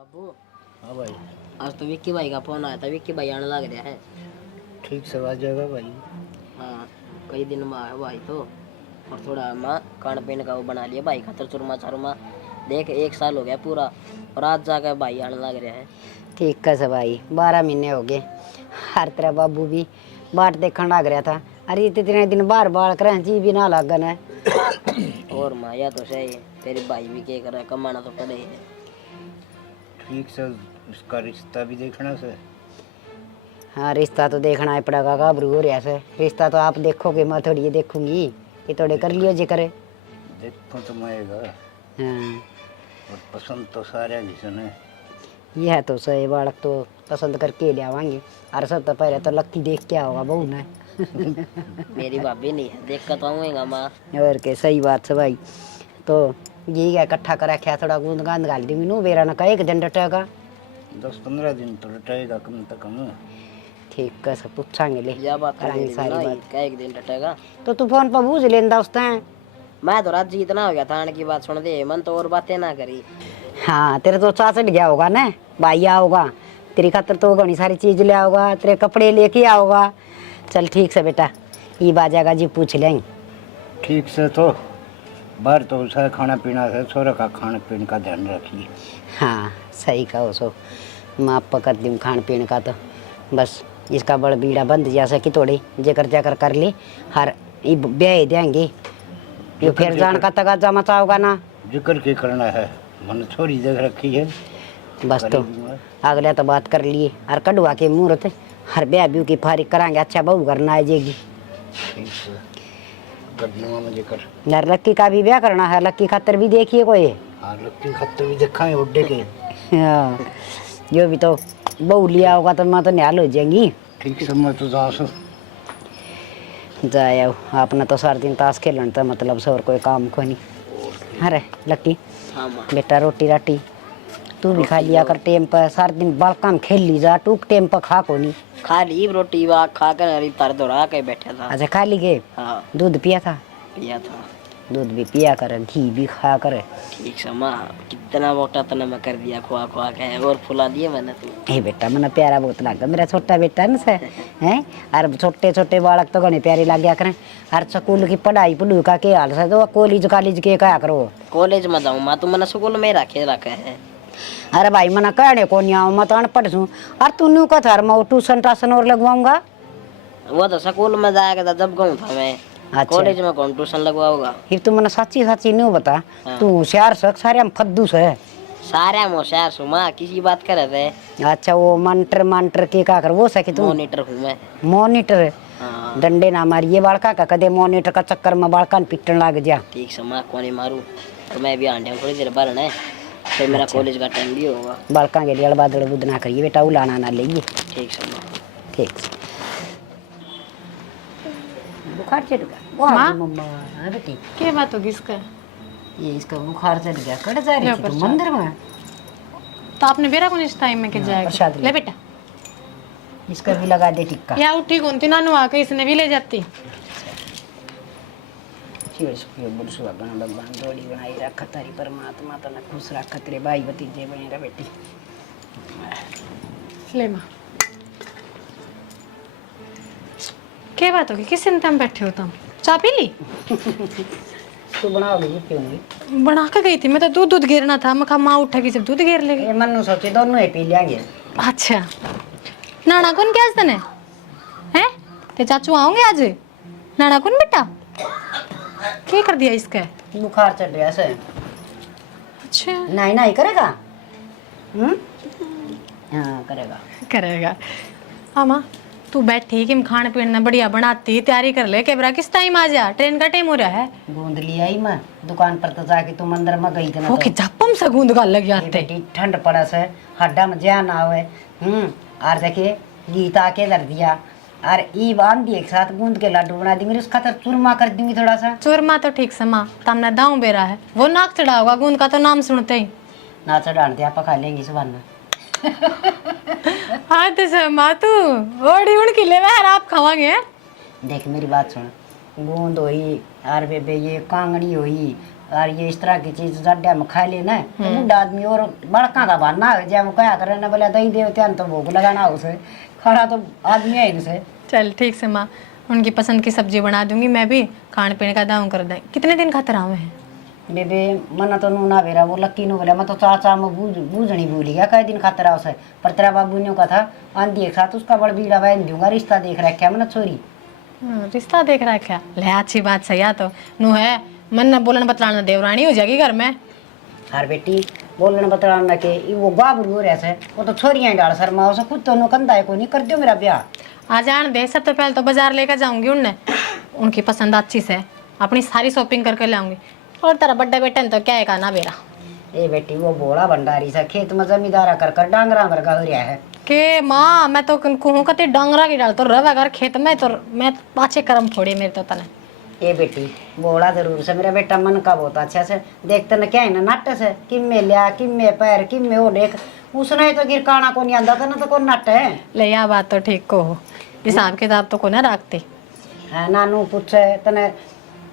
बाबू। हाँ भाई। आज तो विक्की भाई का फोन आया था, विक्की भाई आने लग रहा है। ठीक से आ जाएगा भाई। हाँ, कई दिन में आया भाई तो। और थोड़ा माँ खान पीने का वो बना लिया भाई खातर चुरमा चारमा। देख 1 साल हो गया पूरा और आज जाकर भाई आने लग रहा है। ठीक है भाई, 12 महीने हो गए। हर तरह बाबू भी बाट देखने लग रहा था। अरे इतने दिन बार बार करें जी भी ना लगन है। और माँ या तो सही है, तेरे भाई भी क्या कर रहा है, कमाना तो पड़े है। ठीक से उसका रिश्ता भी देखना से। हाँ, रिश्ता तो देखना ही पड़ेगा, गाभरू हो रहा से। रिश्ता तो आप देखोगे, मैं थोड़ी ये देखूंगी कि थोड़े कर लियो जी करे। देखो तो आएगा। हाँ, और पसंद तो सारे किसी ने। यह तो सही, बालक तो पसंद करके ले आवांगे। और सब तो पहले तो लक्की देख के आओगा बहू ने। मेरी भाभी नहीं है, देख कर तो आऊँगा माँ। और के सही बात है भाई। तो ये क्या इकट्ठा करा क्या, थोड़ा गूंद गांद गाल दी मीनू बेरा ना कहे एक दिन डटेगा। 10-15 दिन तो रटेगा कम से कम। ठीक है, सब पूछांगे ले यह बात तो करांगे मेरी सारी ना, बात। क्या एक दिन डटेगा। तो तू फोन पर बूझ लेंदा उस टाइम। मैं तो रात इतना हो गया था आने की बात सुन दे, मन तो और बातें ना करी। हाँ, तेरे तो चा चढ़ गया होगा ना, भाई आओगा तेरी खातर तो घनी सारी चीज ले आओगा, तेरे कपड़े लेके आओगा। चल ठीक से बेटा, ये बाजागा जी पूछ लेंगे। ठीक से तो बाहर तो उसे खाना पीना है, छोरा का खाने पीने का ध्यान रखिए। हाँ सही कहो सो, माँ पकड़ दूँ खान पीने का तो बस इसका बड़ बीड़ा बंद जैसा कि थोड़ी जेकर जाकर कर ली हर ये ब्याह देंगे। ये फिर जान का तगाजा मचाओगा ना। जिक्र की करना है, मन छोरी देख रखी है। बस तो अगले तो बात कर लिए और कड़वा के मुहूर्त हर ब्याह ब्यू की फारिग करांगे। अच्छा बहू करना आ जाएगी। ठीक से कर दूंगा मैं जिक्र। यार लक्की का भी ब्याह करना है, लक्की खातर भी देखिए कोई। हाँ, लक्की खत्ते भी देखा है उड्डे के। हाँ, जो भी तो बहू लिया होगा तो मैं तो निहाल हो जाएंगी। ठीक से मैं तो जा सो जाए अपना तो सारा दिन ताश खेलन तो मतलब से और कोई काम को नहीं। अरे लक्की हाँ माँ। बेटा रोटी राटी तू भी खा लिया कर टेम पर, सारा दिन बालकाम खेल ली जा, टूक टेम पर खा को नहीं। खा ली रोटी वा खा कर अभी तर दौड़ा के बैठा था। अच्छा खा ली गए। हाँ दूध पिया था। पिया था। दूध भी पिया कर, घी भी खा कर। ठीक से माँ, कितना मोटा तना मैं कर दिया खुआ खुआ के, और फुला दिए मैंने तो। ए बेटा मना प्यारा बहुत लगा मेरा छोटा बेटा न से हैं। और छोटे छोटे बालक तो घने प्यारे लग गया करें। और स्कूल की पढ़ाई पढ़ू का के हाल से तो कॉलेज कॉलेज के क्या करो। कॉलेज में जाऊँ माँ, तू मैंने स्कूल में रखे है। अरे भाई मना कहने को नहीं आऊँ, मैं तो अनपढ़ हूँ। और तू का थार मैं ट्यूशन टाशन और लगवाऊंगा। वो तो स्कूल में जाएगा जब गऊँ था मैं। अच्छा। कॉलेज में कौन ट्यूशन लगवाऊंगा। फिर तू मैंने सच्ची सच्ची नहीं बता। हाँ। तू होशियार सक सारे हम फद्दू से। सारे होशियार सु माँ, किसी बात करे थे। अच्छा वो मंटर मंटर के का कर वो सके तू। मॉनिटर हूँ मैं। मॉनिटर। हाँ डंडे ना मारिए बालका का, कदे मॉनिटर का चक्कर में बालका पिटन लग जा। ठीक से माँ, कौन मारू। तो मैं भी आंटे थोड़ी देर भरन है, फिर मेरा कॉलेज का टाइम भी होगा। बालका के लिए अड़बादड़ बुद ना करिए बेटा, उलाना ना लेंगे। ठीक से माँ। ठीक से। बुखार चढ़ गया माँ? मम्मा। हाँ बेटी, क्या बात होगी इसका? ये इसका बुखार चढ़ गया, कट जा रही थी तू मंदिर में। तो आपने बेरा कौन इस टाइम में के प्रसाद जाएगा? ले। ले बेटा, इसका भी लगा दे टिक्का। या उठी कौन थी नानू आके इसने भी ले जाती। भगवान जोड़ी बनाई रख तारी परमात्मा तो न खुश रख तेरे भाई भतीजे बने रह बेटी। ले माँ, क्या बात होगी? किस चिंता में बैठे हो तुम? चाय पी ली? तू बनाओगे ये क्यों नहीं? बना के गई थी मैं तो, दूध गिरना था। मैं कहा माँ उठेगी जब दूध गिर लेगी। ये मन्नू सोचे दोनों ही पी लेंगे। अच्छा, नाना कौन क्या तने हैं? ते चाचू आओगे आज? नाना कौन बेटा? क्या कर दिया इसका? बुखार चढ़ रहा से। अच्छा नहीं नहीं करेगा। हाँ करेगा। करेगा। हाँ माँ, तू बैठी कि खाने पीने बढ़िया बनाती, तैयारी कर ले। कैबरा किस टाइम आ जा, ट्रेन का टाइम हो रहा है। गूंद लिया ही मैं दुकान पर तो जाके तुम अंदर में गई थी ना। वो कि झप्पम से गूंद गाल लग जाते। बेटी ठंड पड़ा से हड्डा में जान आवे। और देखिए गीता के धर दिया और ई बांध दी एक साथ गूंद के लड्डू बना दूंगी, उसका तो चूरमा कर दूंगी थोड़ा सा। चूरमा तो ठीक से माँ, तमने दाऊ बेरा है वो नाक चढ़ाओगा गूंद का तो नाम सुनते ही। ना चढ़ान दिया पका लेंगी सुबह में। हाँ तो सर माँ तू ओड़ी उड़ की ले आप खावांगे हैं? देख मेरी बात सुन, गूंद हुई और बेबे ये कांगड़ी हुई और ये इस तरह की चीज जड्डा में खा लेना तो बूढ़ा आदमी और बड़का का बनना है जब क्या करे ना बोले दही देवते तो भोग लगाना उसे खड़ा तो आदमी है इनसे। चल ठीक से माँ, उनकी पसंद की सब्जी बना दूंगी मैं भी, खाने पीने का दाम कर दें। कितने दिन खातिर आवे हैं? बेबे मना तो नूना बेरा वो लक्की नु बोला मैं तो चाचा में बूझनी भूली गया कई दिन खातिर आओ से पर तेरा बाबू ने कहा था आंधी एक साथ उसका बड़ बीड़ा बहन दूंगा रिश्ता देख रखा मैंने छोरी। रिश्ता देख रहा है क्या? ले अच्छी बात सही है। तो नू है मन न बोलन बतलाना देवरानी हो जाएगी घर में। हर बेटी बोलने बतलाना के वो गाबरू हो रहा है वो तो छोरियां डाल शर्मा उसे खुद तो कंधा है कोई नहीं कर दियो मेरा ब्याह। आ जान दे, सबसे पहले तो बाजार लेकर जाऊंगी उन्हें, उनकी पसंद अच्छी से अपनी सारी शॉपिंग करके लाऊंगी। और तेरा बड्डा बेटा ने तो क्या है कहना बेरा। ए बेटी वो बोला भंडारी सा खेत में जमींदारा कर कर डांगरा भरगा हो रहा है के माँ मैं तो कहूँ कते डांगरा की डाल तो रवा घर खेत में तो मैं पाछे कर्म फोड़े मेरे तो तने। ए बेटी बोला जरूर से मेरा बेटा मन का बहुत अच्छा से देखते न क्या है ना नाट्य से किम में लिया किम में पैर किम में वो देख उसने तो गिरकाना को नहीं आंदा था ना तो कौन नाट्य है। ले या बात तो ठीक को हो, हिसाब किताब तो को ना रखते है नानू पूछे तने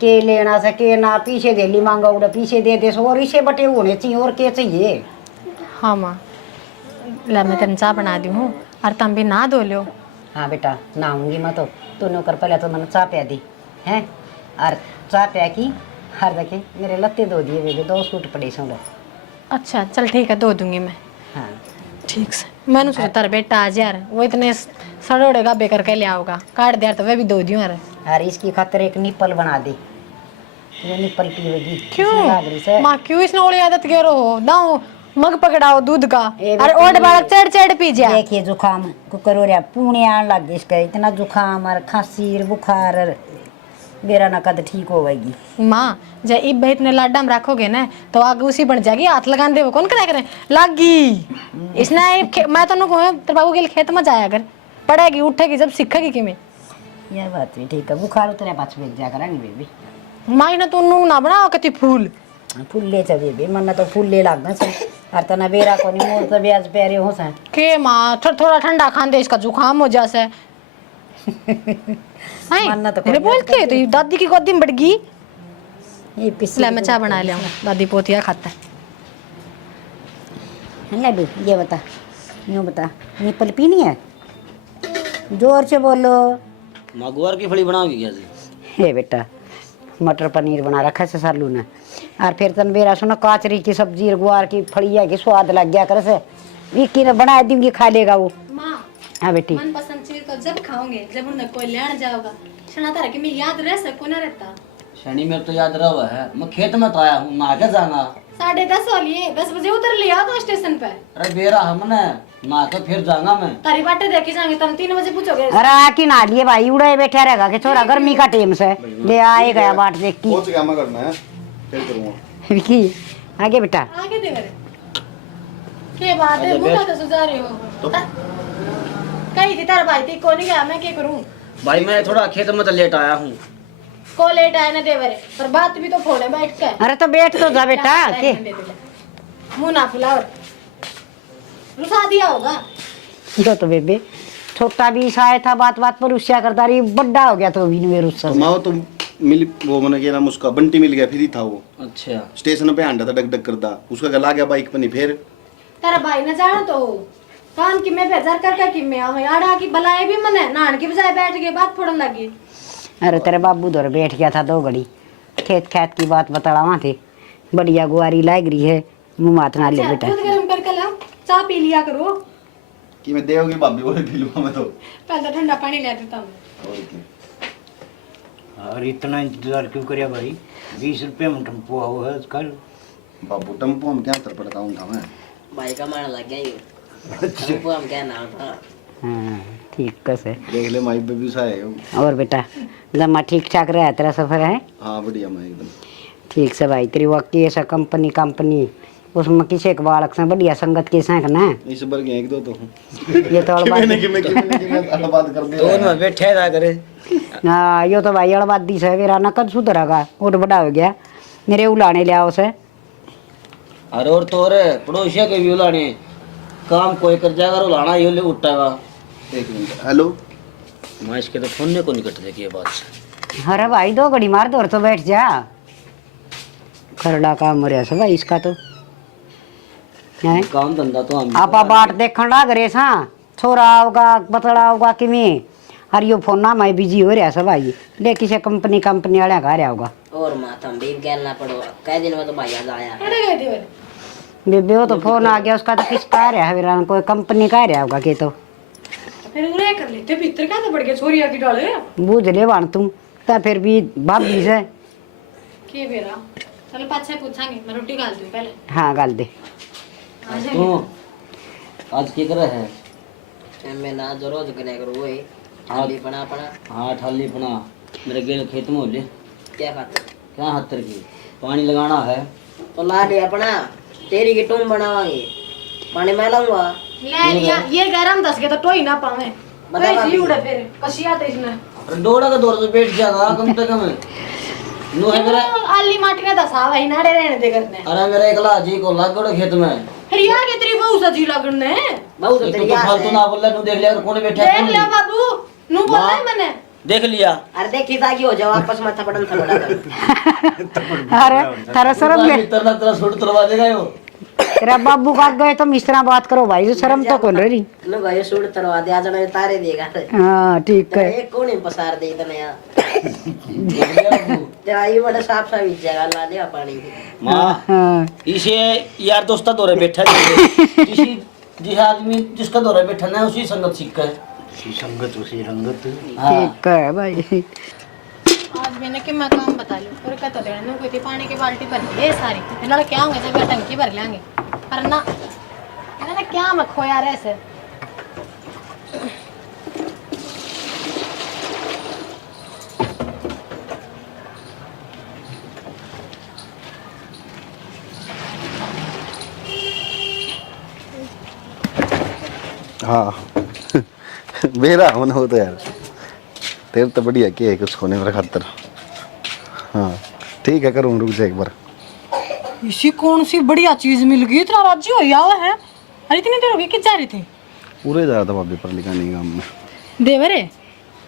के लेना से के ना पीछे दे ली मांगा उड़ा पीछे दे दे और इसे बटे होने चाहिए और क्या चाहिए। हाँ माँ ला मैं तेन चाय बना दी हूँ और तुम भी ना धो लो। हाँ बेटा नहाऊंगी मैं तो तूने कर पहले तो मैंने चाय पिया दी है और चाय पिया की हर देखे मेरे लत्ते धो दिए बेबे 2 सूट पड़े सो। अच्छा चल ठीक है धो दूंगी मैं। हाँ ठीक से मैंने सोचा तेरा बेटा आज यार वो इतने सड़ोड़े गाबे करके ले आओगा काट दे यार तो वह भी धो दियो यार। और इसकी खातिर एक निप्पल बना दे ये निप्पल पीवेगी। क्यों माँ क्यों इसने ओली आदत के रहो दाओ मग पकड़ाओ दूध का ए और ओट बालक चढ़ चढ़ पी जा। देखिए जुकाम कुकर हो रहा पुणे आने लग गई इसका इतना जुकाम और खांसी खांसी और मेरा ना कद ठीक होगी। माँ जब इब भाई इतने लाडा में रखोगे ना तो आगे उसी बन जाएगी हाथ लगान दे वो कौन कराया करे लागी इसने मैं तो कहूँ तेरे बाबू के लिए खेत में जाया कर पड़ेगी उठेगी जब सीखेगी कि मैं यह बात भी ठीक है बुखार उतरे पास बेच जा करेंगे बेबी माँ ने तो नू ना बनाओ कति फूल फूल ले चा बेबी मन तो फूल ले लागना से और तना बेरा को नहीं मोर तो ब्याज प्यारे हो सा के माँ थोड़ा ठंडा खान दे इसका जुकाम हो जासे। मन्ना तो मेरे बोलते तो दादी की गोदी में बढ़ गई। ये पिस ले मैं चाय बना ले दादी पोतिया खाता है ले बे ये बता यूँ बता निप्पल पीनी है जोर से बोलो। माँ गुआर की फली बनाओगी क्या जी? हे बेटा मटर पनीर बना रखा है सालू ने और फिर तन बेरा सुनो काचरी की सब्जी गुआर की फड़िया की स्वाद लग गया कर से विक्की ने बना दूंगी खा लेगा वो। माँ हाँ बेटी मन पसंद चीज तो जब खाओगे जब उन्हें कोई लेने जाओगा शना तारा कि मैं याद रह सकूं ना रहता। शनि मेरे तो याद रहा हुआ है, मैं खेत में तो आया हूँ ना के जाना 10:30 हो लिए 10 बजे उतर लिया तो स्टेशन पे। अरे बेरा हमने ना के फिर जाऊंगा मैं। तारी बाटे देखी जाएंगे तुम 3 बजे पूछोगे। अरे आके ना लिए भाई उड़े बैठा रहेगा कि छोरा गर्मी का टाइम से ले आए गया बाट देख की बहुत काम करना है क्या करूँगा विक्की आगे बेटा आगे दे मेरे के बात है मुंह तो सुझा रहे हो तो कहीं थी तारा भाई थी को नहीं गया मैं क्या करूं भाई मैं थोड़ा खेत में तो लेट आया हूँ। को लेट आया ना देवरे पर बात भी तो फोड़े बैठ के। अरे तो बैठ तो जा बेटा के मुंह ना फुलाओ रुसा दिया होगा यो तो बेबे छोटा भी आया था बात बात पर रुस्या करता रही बड़ा हो गया तो भी नहीं रुस्सा तो माओ तो मिल वो मैंने क्या नाम उसका बंटी मिल गया फिर ही था वो अच्छा स्टेशन पे आंदा था डक डक करता उसका गला गया बाइक पे नहीं फिर तेरा भाई न जाना तो काम की मैं बेजार करके कि मैं आड़ा की बलाए भी मने नान की बजाय बैठ के बात फोड़न लगी। अरे तेरे बाबू दौर बैठ गया था 2 घड़ी खेत खेत की बात बतलावा थे बढ़िया गुआरी लाग रही है मुँह माथ ना ले बेटा दूध गरम करके ला चाय पी लिया करो कि मैं देवगी भाभी बोले पी लूंगा मैं तो पहले तो ठंडा पानी ले देता हूँ। और इतना इंतजार क्यों करे भाई 20 रुपये में टेम्पो आओ है कल बाबू टेम्पो में क्या अंतर पड़ता हूँ था मैं भाई का मारने लग गया ये टेम्पो हम क्या नाम था। हाँ ठीक कैसे देख ले माई बेबी सा है और बेटा जमा ठीक ठाक रहा तेरा सफर है। हाँ बढ़िया मैं एकदम ठीक से भाई तेरी वक्त ऐसा कंपनी उसमें किसी एक बालक से बढ़िया संगत के संग ना इस बार के 1-2 तो ये तो अलबाद मैं बात कर दे दोनों में बैठे रहा करे। हाँ यो तो भाई अलबादी से मेरा ना कद सुधरेगा उठ बड़ा हो गया मेरे उलाने ले आओ से। अरे और तो रे पड़ोसिया के भी उलाने काम कोई कर जाएगा उलाना ये ले उठाएगा। 1 मिनट हेलो मैं इसके तो फोन ने को नहीं कट देखी ये बात से। अरे भाई 2 घड़ी मार दो और तो बैठ जा खरड़ा काम हो रहा है भाई इसका तो हैं काम धंधा तो हम आपा बाट देखण लाग रे सा छोरा होगा बतड़ा होगा किमी और यो फोन ना मैं बिजी हो रहा सब भाई ले किसी कंपनी वाले का रहा होगा और माँ तुम भी कहना पड़ो कई दिन में तो भाई आज आया अरे गए देवर बेबे वो तो फोन आ गया उसका तो किसका आ रहा है वीरान कोई कंपनी का रहा होगा के तो फिर उरे कर लेते भीतर का तो पड़ गया छोरिया की डाले बूझ ले वाण तुम तो फिर भी भाभी से के बेरा चलो पाछे पूछांगे मैं रोटी गाल दूं पहले हाँ गाल दे आज की तरह है मैं ना जो रोज करे करो वही थाली बना अपना हाँ ठाली बना मेरे गेल खेत में हो ले क्या खाते क्या हत्तर की पानी लगाना है तो ला ले अपना तेरी की टूम बनावांगे पानी मैं लाऊंगा ले लिया ये गरम दस के तो टोई ना पावे बता बता भाभी। उड़े फिर कसिया ते इसने अरे दौड़ा का दौड़ से बैठ जाएगा कम से कम नो है मेरा आली माटी का दसा भाई नाड़े रहने दे करने अरे मेरे एक लाजी को लागोड़े खेत में फिर यार के तेरी बहू सजी लगने बहुत तू तेरी तो याद फालतू है ना बोल तू देख लिया कौन बैठा है देख कौन लिया नहीं। बाबू नु बोला है मैंने देख लिया अरे देखी ताकि हो जाओ आपस में थपड़न थपड़ा कर अरे तेरा शर्म तेरा है मित्र ना तेरा छोड़ तलवा देगा यो तेरा बाबू का गए तो मिश्रा बात करो भाई जो शर्म तो कौन रही लो भाई सूट तरवा दे आज मैं तारे देगा हाँ ठीक है एक कोने पसार दे इतने यार देख लिया बाबू। तेरा ये बड़ा साफ साफ इस जगह ला दे पानी की माँ हाँ इसे यार दोस्ता दौरे बैठा है किसी जिस आदमी जिसका दौरे बैठा ना उसी संगत सीख है उसी संगत उसी रंगत हाँ ठीक है भाई आज मैंने कि मैं काम बता लूं और कहता देना नु कोई पानी की बाल्टी भर ले सारी ते लड़ क्या होंगे जब टंकी भर लेंगे पर ना मैंने क्या मैं खोया रे से हाँ मेरा होना हो तो यार तेरे तो बढ़िया क्या है कुछ होने मेरे खातर। हाँ ठीक है करूँ रुक जा एक बार। इसी कौन सी बढ़िया चीज मिल गई इतना राजी हो या है अरे इतनी देर हो गई कि जा रहे थे पूरे जा रहा था भाभी पर लिखाने काम में। देवरे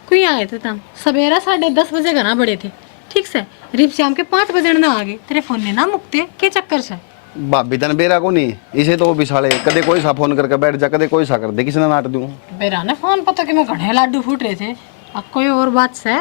कोई आए थे तम सवेरा 10:30 बजे घर बड़े थे ठीक से रिप शाम के 5 बजे ना आ गए तेरे फोन ने ना मुकते के चक्कर से भाभी तन बेरा को नहीं इसे तो बिछाड़े कदे कोई सा फोन करके बैठ जा कदे कोई सा कर दे किसी ने नाट दूं बेरा ने फोन पता कि मैं घणे लाडू फूट रहे थे अब कोई और बात से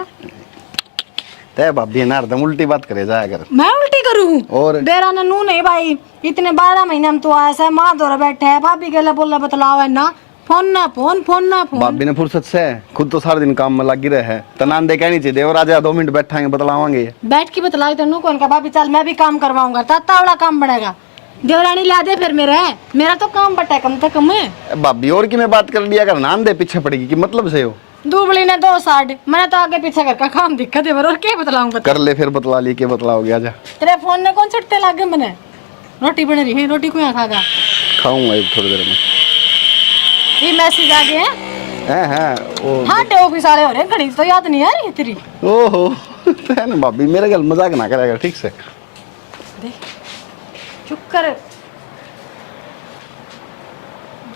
तय भाभी ना हरदम उल्टी बात करे जाया कर। मैं उल्टी करूँ और बेरा ने नू नहीं भाई इतने 12 महीने में तो आया से माँ दौरा बैठे है भाभी के लिए बोल बतलाओ है ना फोन ना फोन फोन ना फोन भाभी ने फुर्सत से खुद तो सारा दिन काम में लगी रहे है तनान दे कहनी चाहिए देवर आजा 2 मिनट बैठाएंगे बतलावांगे। बैठ के बतलाओ तो नू कौन का भाभी चल मैं भी काम करवाऊंगा ताता वाला काम बढ़ेगा देवरानी ला दे फिर मेरा तो काम बटा कम से कम है भाभी और की मैं बात कर लिया कर नान दे पीछे पड़ेगी कि मतलब से हो दुबली ने 2 साढ़ मैंने तो आगे पीछे करके काम दिक्कत है और क्या बतलाऊं बता कर ले फिर बतला लिए के बतलाओगे आजा। तेरे फोन ने कौन छुट्टे लागे मैंने रोटी बन रही है रोटी को यहाँ खागा खाऊंगा एक थोड़ी देर में। ये मैसेज आ गए हैं हैं ओ हाँ डे ऑफिस वाले हो रहे हैं घड़ी तो याद नहीं आ रही तेरी ओहो है ना भाभी मेरे गल मजाक ना करेगा ठीक से। देख चुप कर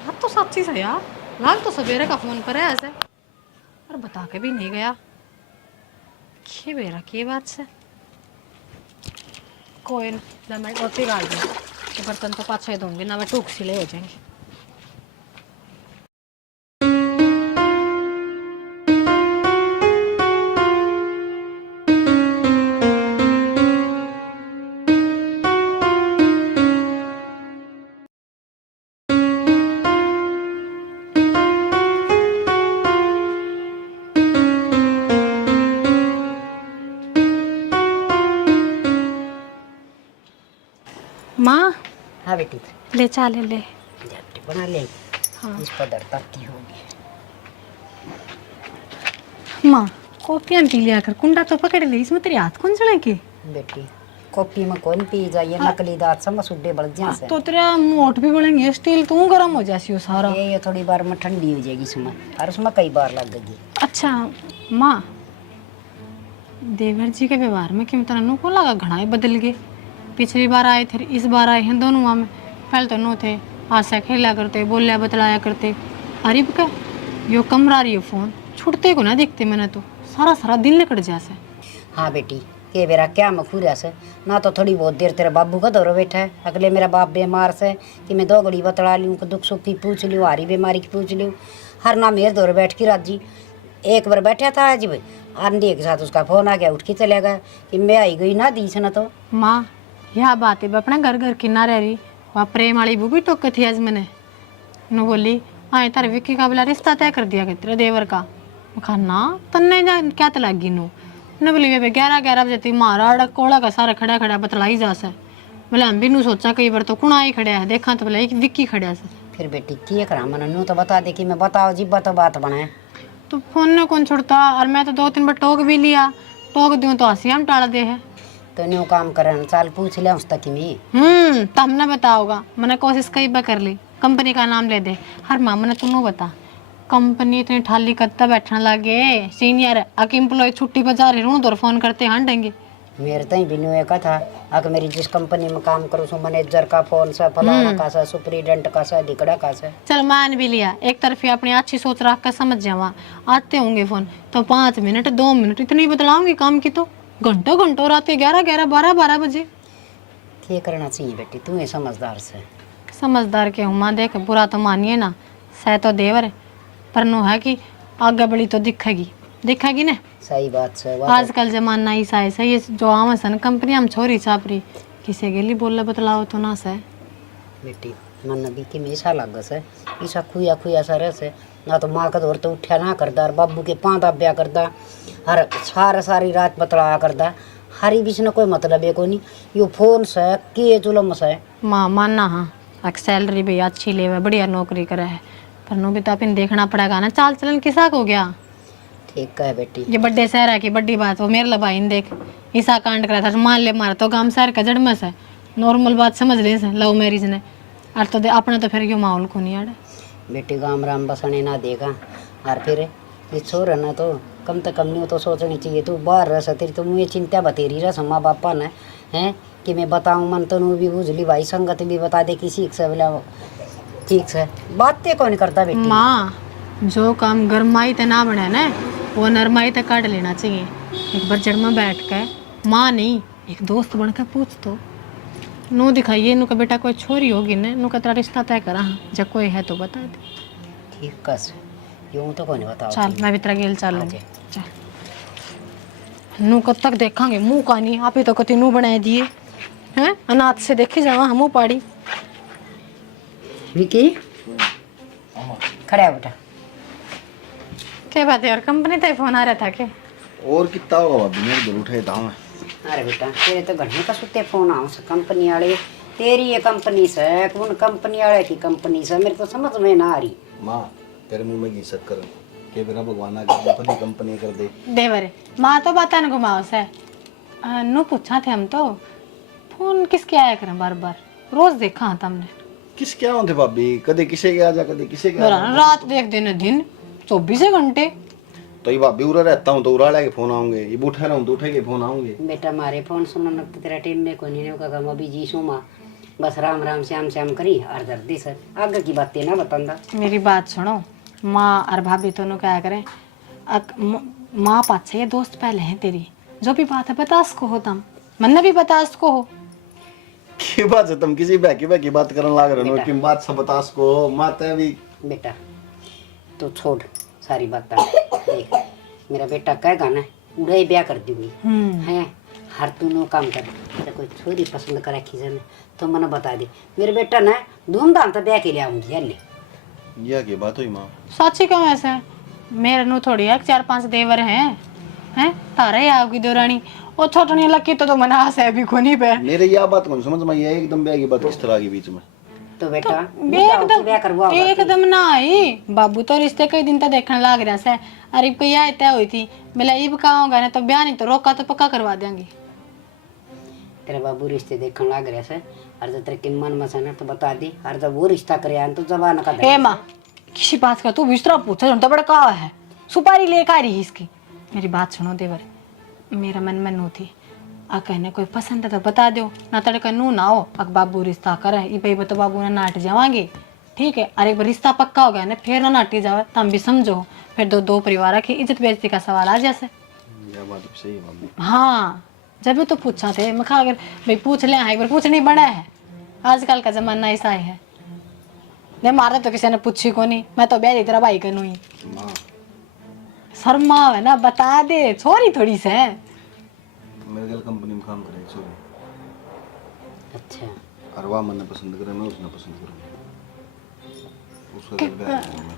बात तो सच्ची से यार लाल तो सवेरे का फोन पर है ऐसे और बता के भी नहीं गया के बेरा के बात से कोई ना मैं रोटी डाल दूँ तो बर्तन तो पाछे दूंगी ना मैं टूक सिले हो जाएंगे माँ हाँ बेटी ले चा ले ले झपटी बना ले हाँ इस पर दरताती होगी माँ कॉपियाँ पी लिया कर कुंडा तो पकड़ ले इसमें तेरे हाथ कौन चढ़े के बेटी कॉफी में कौन पी जाइए नकली दांत समझ सुड्डे बढ़ जा से तो तेरा मोट भी बढ़ेंगे स्टील तू गर्म हो जासी हो सारा ये थोड़ी बार में ठंडी हो जाएगी इसमें और उसमें कई बार लगेगी। अच्छा माँ देवर जी के व्यवहार में क्यों तरह को लगा घना ही बदल गए पिछली बार आए थे इस बार आए हैं दोनों में पहले तो नो थे आशा खेला करते बोलिया बतलाया करते अरे का यो कमरा रही हो फोन छुटते को ना देखते मैंने तो सारा सारा दिन निकट जासे। हाँ बेटी कि मेरा क्या मखूरा से ना तो थोड़ी बहुत देर तेरे बाबू का दौरा बैठा है, अगले मेरा बाप बीमार से कि मैं 2 घड़ी बतला लूँ, दुख सुख की पूछ लूँ, हारी बीमारी की पूछ लूँ, हर ना मेरे दौरे बैठ के राजी। एक बार बैठा था आज भाई आंधी के साथ उसका फोन आ गया, उठ के चले गया कि मैं आई गई ना दी से ना तो। माँ यह बात है अपना घर घर की ना रह रही, वहाँ प्रेम वाली वो भी टोक थी आज मैंने नु बोली हाँ तारे विक्की का बोला रिश्ता तय कर दिया तेरे देवर का। कहा ना तन्ने जा क्या तो लगी ने बोली वे 11 बजे थी मारा कोड़ा का सारा खड़ा खड़ा बतलाई जा से। बोले हम भी नू सोचा कई बार तो कुणा ही खड़ा है, देखा तो बोला विक्की खड़ा से। फिर बेटी किए करा मन नू तो बता दे कि मैं बताओ जी तो बात बनाए तो फोन ने कौन छोड़ता, और मैं तो 2-3 बार टोक भी लिया, टोक दूँ तो हंसी हम टाल दे है। तो न्यू काम करन चाल पूछ लिया उस तक में तब ना बताओगा, मैंने कोशिश कई बार कर ली, कंपनी का नाम ले दे। हर मामा ने तुम बता कंपनी इतनी ठाली कत्ता बैठने लगे, सीनियर अक एम्प्लॉय छुट्टी पर जा रहे हूँ तो फोन करते हटेंगे। मेरे तई भी न्यू एक था अगर मेरी जिस कंपनी में काम करूँ सो मैनेजर का फोन सा फलाना का सा सुपरिटेंडेंट का सा दिकड़ा का सा। चल मान भी लिया, एक तरफ अपनी अच्छी सोच रख कर समझ जावा, आते होंगे फोन तो 5 मिनट 2 मिनट इतनी बतलाऊंगी काम की तो घंटों घंटों रात 11 12 बजे। ये करना चाहिए बेटी, तू ही समझदार से। समझदार के हूँ माँ, देख बुरा तो मानिए ना, सह तो देवर पर नो है कि आगे बड़ी तो दिखेगी ना। सही बात से आजकल जमाना ऐसा है सही, जो आम सन कंपनी हम छोरी छापरी किसे गेली बोला बतलाओ तो ना सह बेटी मन भी कि ऐसा लग से ऐसा खुया खुया सा रह से ना तो माँ का दौर तो उठा ना करदा और बाबू के 5 दाब्या करदा हर सारी रात बतलाया करदा, हरी बीच ना कोई मतलब है को नहीं, यो फोन से किए जुलम से। माँ मानना हाँ एक सैलरी भी अच्छी ले बढ़िया नौकरी करे है, पर नो भी तो अपन देखना पड़ेगा ना चाल चलन किसा हो गया। ठीक है बेटी, ये बड्डे शहर है की बड्डी बात वो मेरे लबाई देख ईसा कांड करा था, मान ले मारा तो गांव शहर का जड़ में से नॉर्मल बात समझ ले लव मैरिज ने, और तो अपना तो फिर क्यों माहौल को नहीं आड़े। बेटी गाम राम बसने ना देगा और फिर ये छोरा ना तो कम से कम नहीं तो सोचनी चाहिए, तू बाहर रह सकती तो मुझे चिंता बतेरी रहा माँ बापा ने हैं कि मैं बताऊँ मन तो नू भी बुझली भाई संगत भी बता दे किसी से बोला ठीक से बातें कौन करता बेटी। माँ जो काम गरमाई ते ना बने ना वो नरमाई ते काट लेना चाहिए, एक बार जड़ में बैठ कर माँ नहीं एक दोस्त बन कर पूछ तो नो दिखाइए नु का बेटा कोई छोरी होगी ना नु का तेरा रिश्ता तय करा जब कोई है तो बता दे। ठीक कस यूँ तो कौन बताओ। चल मैं भी तेरा गेल चल लूँगी, चल नू कब तक देखांगे मुँह का नहीं, आप ही तो कति नू बनाए दिए हैं, अनाथ से देखे जावा हमू पाड़ी। विकी खड़ा है बेटा। क्या बात है यार, कंपनी तक फोन आ रहा था क्या? और कितना होगा भाभी, मेरे घर उठे था मैं। अरे बेटा तेरे तो घंटे का सुते फोन आओ से कंपनी वाले, तेरी ये कंपनी से कौन कंपनी वाले की कंपनी से मेरे तो समझ में ना आ रही। माँ तेरे मुंह में घी शक्कर के बिना भगवान आगे तो कंपनी कर दे देवर माँ तो बता न घुमाओ से नु पूछा थे हम तो फोन किसके आया करें बार बार, रोज देखा हाँ तुमने किस क्या होते भाभी, कदे किसे के आ जा कदे किसे के आ जा। रात देख दिन दिन 24 घंटे तो ये भाभी उरा रहता हूँ तो उरा लेके फोन आऊंगे, ये उठे रहूँ तो उठेगे फोन आऊंगे। बेटा मारे फोन सुनने तो तेरा टेम में कोई नहीं होगा, हम अभी जी सुमा बस राम राम श्याम श्याम करी और दर्दी सर आगे की बातें ना बतांदा। मेरी बात सुनो, माँ और भाभी दोनों क्या करें, माँ पाछे ये दोस्त पहले हैं तेरी, जो भी बात है बता उसको हो, तुम मन भी बता उसको हो। की बात है तुम किसी बैकी बात करने लग रहे हो कि बात सब बता उसको माता भी। बेटा तो छोड़ सारी बात देख, मेरा बेटा कहेगा ना उड़ा ही ब्याह कर दूंगी हैं, हर तू नो काम कर, तेरा कोई छोरी पसंद करा खींचने तो मैंने बता दे, मेरे बेटा ना धूमधाम से ब्याह के लिए आऊंगी हल्ले। यह की बात हुई माँ, सच्ची क्यों ऐसे, मेरे नु थोड़ी है 4-5 देवर हैं तारा ही आओगी देवरानी और छोटनी लकी तो मना है भी को नहीं पे। मेरे यह बात कौन समझ में, ये एकदम ब्याह की बात किस तरह की बीच में तो बेटा एकदम ना आई बाबू तो रिश्ते कई दिन तक देखने लग रहा से, अरे कोई आए तय हुई थी बोला इब कहाँ होगा ना तो ब्याह नहीं तो रोका तो पक्का करवा देंगे। तेरे बाबू रिश्ते देखने लग रहा से, और जब तेरे के मन में से ना तो बता दी, और जब वो रिश्ता करे तो जबान का ए माँ किसी बात का तू विस्तरा पूछा तो बड़ा कहा है, सुपारी लेकर आ रही इसकी। मेरी बात सुनो देवर, मेरा मन में नू थी आ कहने कोई पसंद है तो बता दो ना, तड़का नू ना हो अक बाबू रिश्ता करे ये तो बाबू ने नाट जावांगे ठीक है, अरे रिश्ता पक्का हो गया ना फिर ना नाटी जावे तुम भी समझो, फिर दो परिवार की इज्जत बेइज्जती का सवाल आ जैसे। यह बात सही है भाभी। हाँ जब भी तो पूछा थे मैं कहा अगर भाई पूछ ले एक बार पूछनी बड़ा है आजकल का जमाना ऐसा है ने मारा तो किसी ने पूछी को नहीं मैं तो ब्याह तेरा भाई कनु ही शर्मा है ना बता दे छोरी थोड़ी से मेरे गल कंपनी में काम करे छोरी अच्छा और वह मने पसंद करे मैं उसने पसंद करूँ उसका दिल ब्याह करूँगा।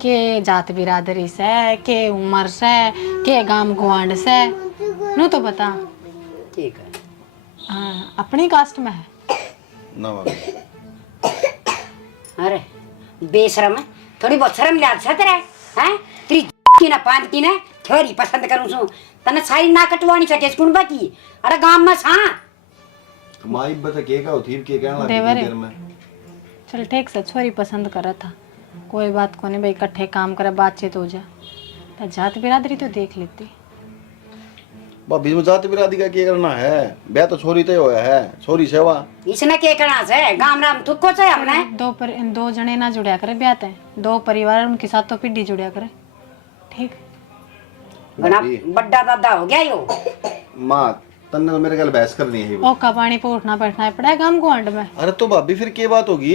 के जात बिरादरी से के उम्र से के गांव गुआंड से नू तो बता ठीक है हाँ, अपनी कास्ट में है ना भाभी अरे बेशरम है थोड़ी बहुत शर्म लिया था तेरा हैं तेरी की ना पांच की ना छोरी पसंद करूं सु तने सारी ना कटवानी सके स्कूल बाकी अरे गांव में सा माई बता के का होती के कहना लगी देवर है। देर में चल ठीक से छोरी पसंद करा था कोई बात को नहीं भाई इकट्ठे काम करे बातचीत हो जा तो जात बिरादरी तो देख लेती भाभी में जाति बिरादी का क्या करना है ब्याह तो छोरी तय होया है छोरी सेवा इसने के करना से गांव राम थुक्को से हमने दो जने ना जुड़या करे ब्याह ते दो परिवार उनके साथ तो पीढ़ी जुड़या करे ठीक बना बड्डा दादा हो गया यो माँ तन्ने तो मेरे गल बहस करनी है ओका पानी पे उठना बैठना पड़ा है गांव गुआंड में अरे तो भाभी फिर क्या बात होगी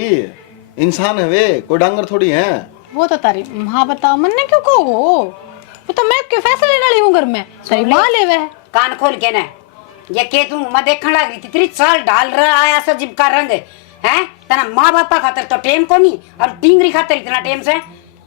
इंसान है वे कोई डांगर थोड़ी है वो तो तारी हाँ बताओ मन्ने क्यों कहो वो तो मैं क्यों फैसले लेने वाली हूँ घर में तेरी माँ ले वे कान खोल के ना ये के तू मैं देखने लग रही थी 30 साल डाल रहा आया सा जिब का रंग है तना माँ बापा खातर तो टेम को नहीं और टिंगरी खातर इतना टेम से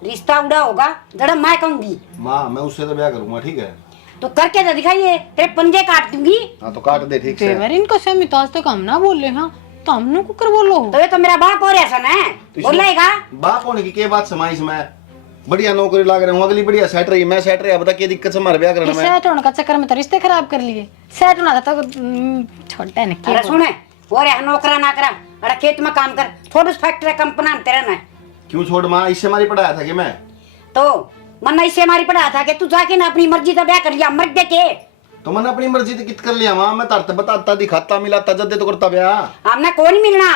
रिश्ता उड़ा होगा जड़ा मैं कहूंगी माँ मैं उससे तो ब्याह करूंगा ठीक है तो करके तो दिखाइए तेरे पंजे काट दूंगी हाँ तो काट दे ठीक से देवर इनको से तो आज तक हम ना बोल रहे हाँ तो हमने कुकर बोलो तो ये तो मेरा बाप हो रहा सा ना बोलेगा बाप होने की क्या बात समाइस में बढ़िया नौकरी लाग रहे हूँ अगली बढ़िया सेट रही मैं सेट रही बता क्या दिक्कत से हमारे ब्याह करना मैं सेट होने का चक्कर में तो रिश्ते खराब कर लिए सेट होना था तो छोटा है ना अरे सुने हो रहा नौकरा ना करा अरे खेत में काम कर थोड़ी फैक्ट्री कंपना तेरा ना क्यों छोड़ माँ इससे हमारी पढ़ाया था कि मैं तो मन इससे हमारी पढ़ाया था कि तू जाके ना अपनी मर्जी का ब्याह कर लिया मर दे के तो मैंने अपनी मर्जी से कित कर लिया माँ मैं तरत बताता दिखाता मिलाता जद्दे तो करता ब्याह हमने कौन मिलना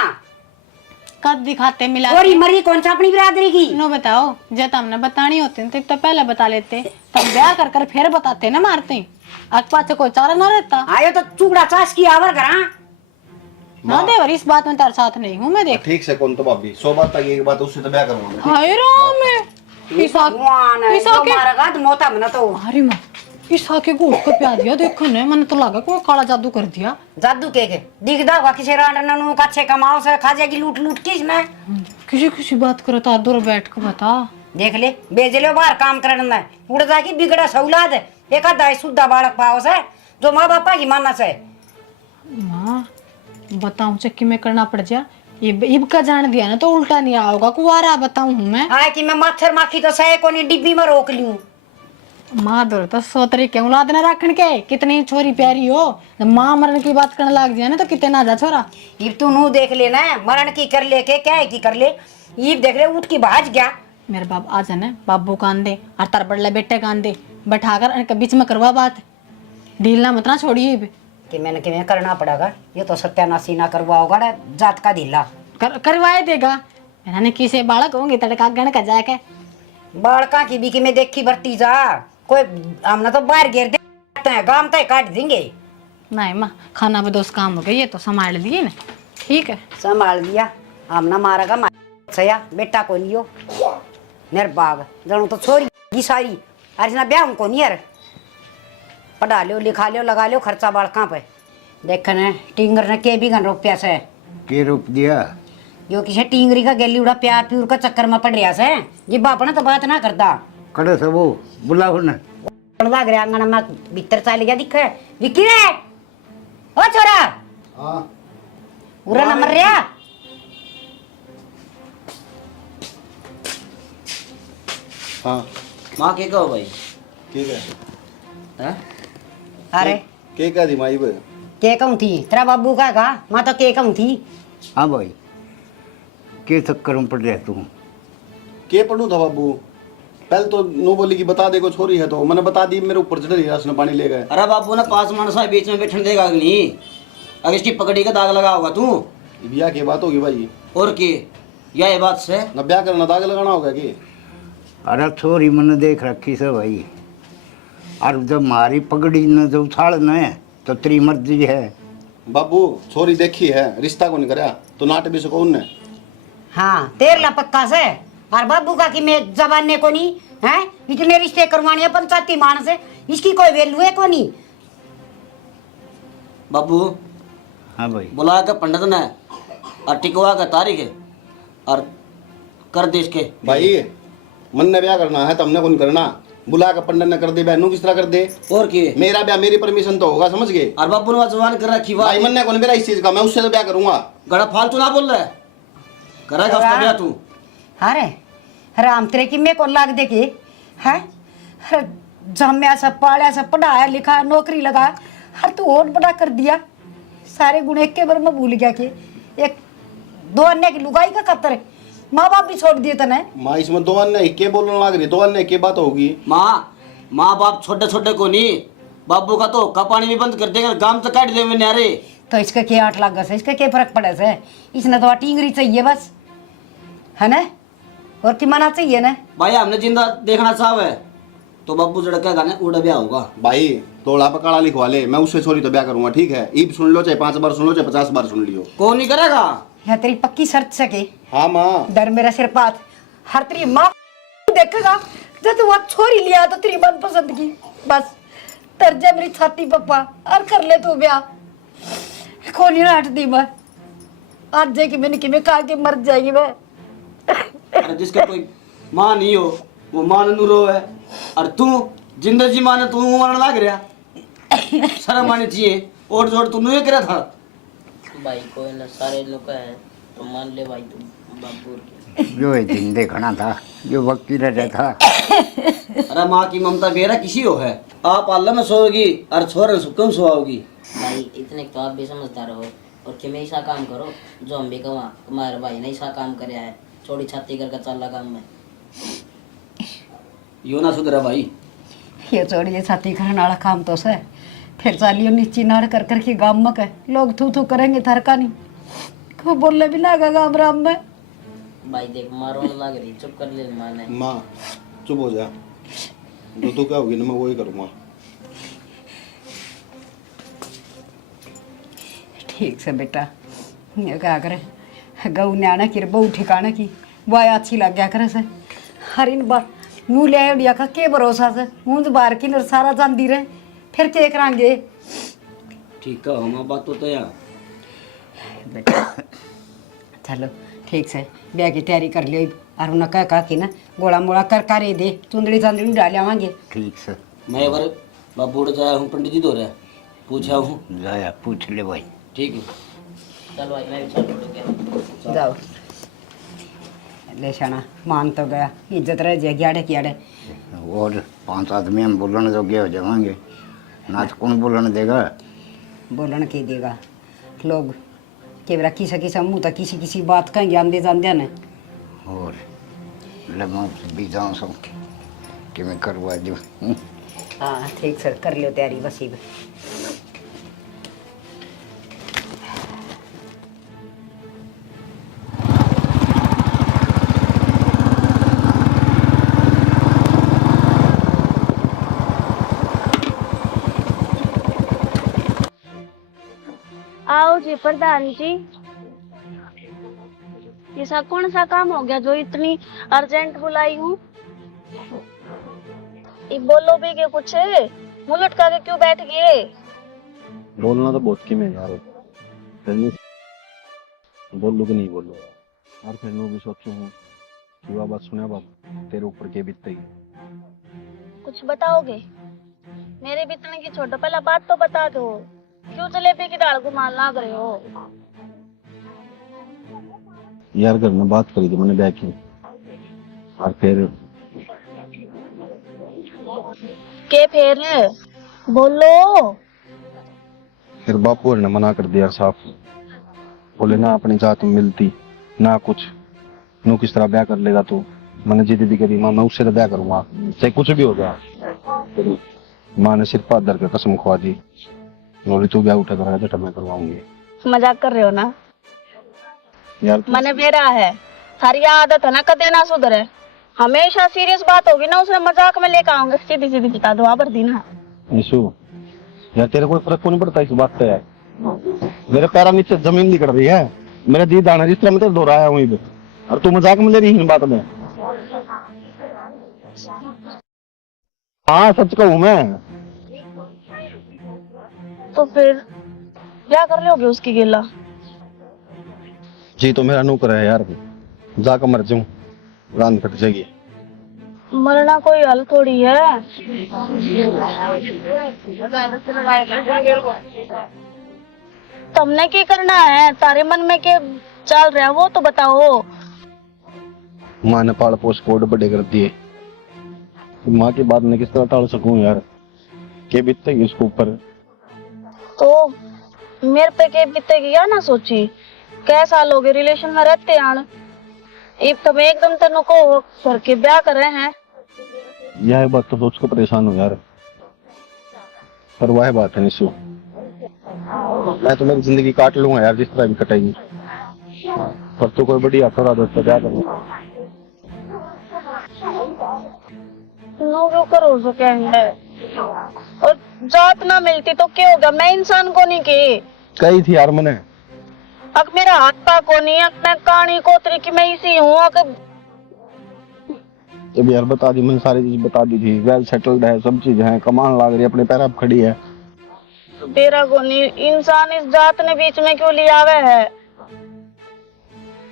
कद दिखाते मिला और मरी कौन सा अपनी बिरादरी की नो बताओ जब हमने बतानी होती तो पहले बता लेते तब ब्याह कर कर फिर बताते ना मारते आग पाछे कोई चारा ना रहता आयो तो चुगड़ा चास की आवर करा ना देवर इस बात में तेरे साथ नहीं हूँ मैं देख ठीक से कौन तो भाभी 100 बात तक एक बात उससे तो ब्याह करूंगा हाय राम भगवान है, ईसा जो के मारेगा तो मोता बना तो अरे माँ ईसा के गोट को प्यार दिया देखो ने मैंने तो लगा कोई काला जादू कर दिया जादू के दिखदा होगा किसी रांडन का अच्छे कमाओ से खा जाएगी लूट लूट के इसने किसी किसी बात करो तो दूर बैठ के बता देख ले भेज ले बाहर काम करना उड़ जाएगी बिगड़ा सौलाद एक आधा शुद्धा बालक पाओ से जो माँ बापा की मानना से माँ बताऊं चक्की में करना पड़ जा ये इब का जान दिया ना तो उल्टा नहीं आओगा कुवारा बताऊं हूँ मैं आए कि मैं मच्छर माखी तो सहे को नहीं डिब्बी में रोक लूं माँ दौर तो 100 तरीके औलाद न रखन के कितनी छोरी प्यारी हो माँ मरण की बात करने लग दिया ना तो कितने ना जा छोरा इब तू नू देख लेना मरण की कर ले के क्या है की कर ले इब देख ले उठ की भाज गया मेरे बाप आ जाना बाबू कान दे और तार बड़ले बेटे कान दे बैठाकर इनके बीच में करवा बात ढीलना मत ना छोड़िए इब कि मैंने कि करना पड़ेगा ये तो सत्यानाशी ना करवा होगा ना जात का ढीला करवाए देगा मैंने किसे बालक होंगे तड़का गण का जाके बालका की भी कि मैं देखी भरती जा कोई हमने तो बाहर घेर देते हैं गांव तक काट देंगे नहीं माँ खाना बदोश काम हो गया ये तो संभाल लिए ना ठीक है संभाल दिया हमने मारेगा सया बेटा को लियो मेरे बाग जनू तो छोरी की सारी आज ना ब्याह को नहीं यार पढ़ा लो लिखा लो लगा लो खर्चा बालका पे देखने टिंगर ने के भी गन रुपया से के रूप दिया यो किसी टिंगरी का गेली उड़ा प्यार प्यूर का चक्कर में पड़ रहा से ये बाप ना तो बात ना करता कड़े सब बुला ने लाग रहा आंगन में भीतर चल गया दिखे विकी रे ओ छोरा हाँ पूरा नंबर रहा हाँ माँ के कहो भाई ठीक है हैं अरे के का दी माई बे के कहूँ थी तेरा बाबू का मैं तो के कहूँ थी हाँ भाई के चक्कर में पड़ रहा तू के पढ़ू था बाबू पहले तो नो बोली की बता दे को छोरी है तो मैंने बता दी मेरे ऊपर चढ़ रही उसने पानी ले गए अरे बाबू ना 5 मानसा बीच में बैठने देगा अग्नि अगर इसकी पकड़ी का दाग लगा होगा तू ब्याह की बात होगी भाई और की या ये बात से न ब्याह करना दाग लगाना होगा कि अरे छोरी मैंने देख रखी से भाई और जब मारी पगड़ी ने जो उछाल न तो तेरी मर्जी है। बाबू छोरी देखी है, रिश्ता को नहीं करा तो नाट भी सको उनने। हाँ तेरला पक्का से और बाबू का कि मैं जबाने को नहीं है, इतने रिश्ते करवाने हैं पंचायती मानस है, इसकी कोई वैल्यू है को नहीं। बाबू हाँ भाई। बुला के पंडित ने और टिकवा का तारीख है और कर देश के भाई मन ने ब्याह करना है तो हमने कौन करना, बुला के पंडित ने कर दे बहनों किस तरह कर दे। और की मेरा ब्याह मेरी परमिशन तो होगा, समझ गए। और बाबू ने जवान कर रखी भाई मन ने कौन मेरा इस चीज का, मैं उससे तो ब्याह करूंगा। गड़ा फालतू ना बोल रहा है, करेगा उसका ब्याह तू। अरे राम तेरे की मैं को लाग दे के है, जम्या सब पाला सब पढ़ाया लिखा नौकरी लगा, हर तू और बड़ा कर दिया। सारे गुण एक के बार में भूल गया कि एक दो अन्य की लुगाई का खतर माँ बाप भी छोड़ दिए तने। माँ इसमें दो अन्य के बोलने लग रही, दो अन्य की बात होगी। माँ बाप छोटे छोटे को नहीं, बाबू का तो हुक्का पानी भी बंद कर देगा, गांव तो काट दे मैंने। अरे तो इसका क्या 8 लाख से इसका क्या फर्क पड़े से, इसने तो टींगरी चाहिए बस, है ना, और की मना चाहिए ना। भाई हमने जिंदा देखना चाहे तो बाबू जड़का गाने उड़ा ब्याह होगा। भाई तोड़ा पकाड़ा लिखवा ले, मैं उससे छोरी तो ब्याह करूंगा, ठीक है। ईब सुन लो, चाहे 5 बार सुन लो, चाहे 50 बार सुन लियो। कौन नहीं करेगा। यह तेरी पक्की शर्त सके। हाँ माँ। डर मेरा सिर पात हर तेरी माँ देखेगा जब तू वहाँ छोरी लिया तो तेरी मन पसंद की, बस तर जा मेरी छाती पप्पा और कर ले तू ब्याह। कौन नहीं हट दी मैं आज जाएगी, मैंने कि मैं खा के मर जाएगी मैं। अरे जिसका कोई माँ नहीं हो वो मान रो है, और तू जिंदा जी माने तू मरने लग रहा, शर्म आनी चाहिए। और जोड़ तू नहीं करा था भाई कोई ना, सारे लोग हैं तो मान ले भाई तुम बाबू के। जो ये दिन देखना था, जो वकील रहता था। अरे माँ की ममता बेरा किसी हो है, आप अल्लाह में सोओगी और छोरे सुकम सोओगी। भाई इतने तो आप भी समझदार हो, और कि मैं ऐसा काम करो जो हम भी कमा, तुम्हारे भाई ने ऐसा काम कराया है, छोड़ी छाती करके चल काम में। यो ना सुधरा भाई, ये छोड़िए छाती करने वाला काम तो से फिर चालियो नीची नाड़ कर कर के गाँव में के लोग थू थू करेंगे थरका नहीं को बोलने भी ना गाँव राम में। भाई देख मारो लग रही, चुप कर ले माने। माँ चुप हो जा, जो तू क्या होगी ना मैं वही करूँगा। ठीक से बेटा, ये क्या करे गऊ न्याणा की बहू ठिकाना की वाय अच्छी लग गया करे से, हर इन बार मुँह ले उड़िया का के भरोसा से मुँह बार की नर सारा जानती रहे, फिर के करांगे। ठीक है हमारा बात तो तैयार बेटा चलो ठीक से ब्याह की तैयारी कर लियो और उन्हें कह कि ना गोला मोड़ा कर करे दे, चुंदड़ी चांदड़ी डाल आवांगे। ठीक से मैं एक बार बाबू उड़ जाया हूँ, पंडित जी दो रहा पूछा हूँ। जाया पूछ ले भाई। ठीक है चल भाई मैं भी चल पड़ूंगा। जाओ ले शाना मान तो गया, इज्जत रह जाएगी आड़े की आड़े। और 5 आदमी हम बोलने जोगे हो जाएंगे ना, तो कौन बोलने देगा। बोलन के देगा लोग केवरा किसी किसी मुँह तक किसी किसी बात कहेंगे आंदे जानदे ने। और ले मैं भी जाऊँ सब कि मैं करवा दूँ। हाँ ठीक सर कर लियो तैयारी बस ही। आओ जी प्रधान जी, ऐसा कौन सा काम हो गया जो इतनी अर्जेंट बुलाई हूँ? बोलो भी के कुछ मुंह लटका के क्यों बैठ गए? बोलना तो बहुत की मैं यार, बोलू कि नहीं बोलू, और फिर मैं भी सोचू हूँ कि वह बात सुना बाप तेरे ऊपर के बीतती। कुछ बताओगे? मेरे बीतने की छोड़ो, पहला बात तो बता दो, क्यों जलेबी की दाल को मार लाग रहे हो? यार घर में बात करी थी मैंने ब्याह की, और फिर के फिर बोलो। फिर बापू ने मना कर दिया साफ, बोले ना अपनी जात में मिलती ना कुछ, नू किस तरह ब्याह कर लेगा तू। मैंने जिद भी करी, माँ मैं उससे तो ब्याह करूंगा चाहे कुछ भी हो जाए। माँ ने सिर्फ हाथ धर के कसम खवा दी, बोली तू ब्याह उठा करेगा तो मैं करवाऊंगी। मजाक कर रहे हो ना यार? मैंने बेरा है, सारी आदत है ना कदे ना सुधरे, हमेशा सीरियस बात होगी ना उसने मजाक में लेकर आऊंगे। सीधी सीधी बता दो आबर दी ना। निशु यार तेरे को फर्क क्यों नहीं पड़ता इस बात पे? मेरे पैरों नीचे जमीन निकल रही है, मेरा जी दाना जिस तरह मैं तेरे दोहराया हूँ इधर, और तू मजाक में ले रही है इन बात में। हाँ सच कहूँ मैं। तो फिर क्या कर लोगे उसकी गिला? जी तो मेरा नौकर है यार, जाकर मर जाऊं, रान कट जाएगी। मरना कोई हल थोड़ी है। तुमने क्या करना है? तारे मन में क्या चल रहा है वो तो बताओ। माँ ने पाल पोस कोड बड़े कर दिए, माँ की बात मैं किस तरह टाल सकूं यार? के बीतेगी उसके ऊपर? तो मेरे पे के बीतेगी या ना सोची? क्या साल हो गए रिलेशन में रहते आन, एक तो मैं एकदम तेनों को करके ब्याह कर रहे हैं। यह बात तो सोच को परेशान हूँ यार, पर वह बात है निशु, मैं तो मेरी जिंदगी काट लूंगा यार जिस तरह भी कटेगी, पर तो कोई बड़ी अफरा दोस्त ब्याह करूंगा। लोग क्यों करो सो कहेंगे? और जात ना मिलती तो क्या होगा? मैं इंसान को नहीं की कही थी यार मैंने, अब मेरा हाथ पा को नहीं, अब मैं कहानी कोतरी की मैं इसी हूँ। जब यार बता दी मैंने, सारी चीज बता दी थी, वेल सेटल्ड है, सब चीज है, कमान लाग रही है, अपने पैर पे खड़ी है। तेरा को नहीं, इंसान इस जात ने बीच में क्यों लिया हुआ है?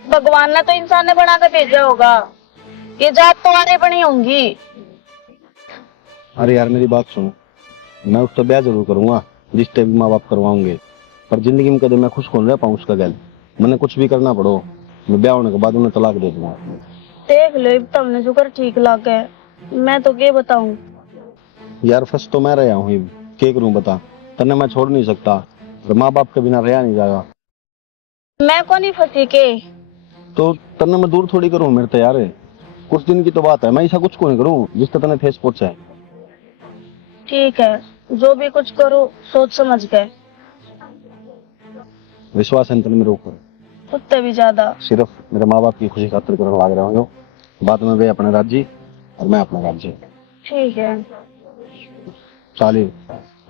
भगवान ने तो इंसान ने बना कर भेजा होगा, ये जात तुम्हारे बनी होंगी। अरे यार मेरी बात सुनो, मैं उससे ब्याह जरूर करूंगा जिससे भी माँ बाप करवाऊंगे, पर जिंदगी में कदम मैं खुश कौन रह पाऊँ उसका गैल, मैंने कुछ भी करना पड़ो, मैं ब्याह होने के बाद उन्हें तलाक दे दूंगा। देख लो तुमने जो कर ठीक लगे, मैं तो क्या बताऊं यार फंस तो मैं रहा हूँ, क्या करूँ बता, तन्ने मैं छोड़ नहीं सकता, और माँ बाप के बिना रहा नहीं जाएगा। मैं को नहीं फंसी के, तो तन्ने मैं दूर थोड़ी करूँ, मेरे तैयार है, कुछ दिन की तो बात है, मैं ऐसा कुछ को नहीं करूँ जिससे तन्ने ठेस पहुंचे। ठीक है जो भी कुछ करो सोच समझ के। विश्वास है तन्ने मेरे ऊपर? कुत्ते भी ज्यादा। सिर्फ मेरे माँ बाप की खुशी खातिर करने लग रहा हूँ, बाद में वे अपने राज्य और मैं अपना राज्य। ठीक है चाली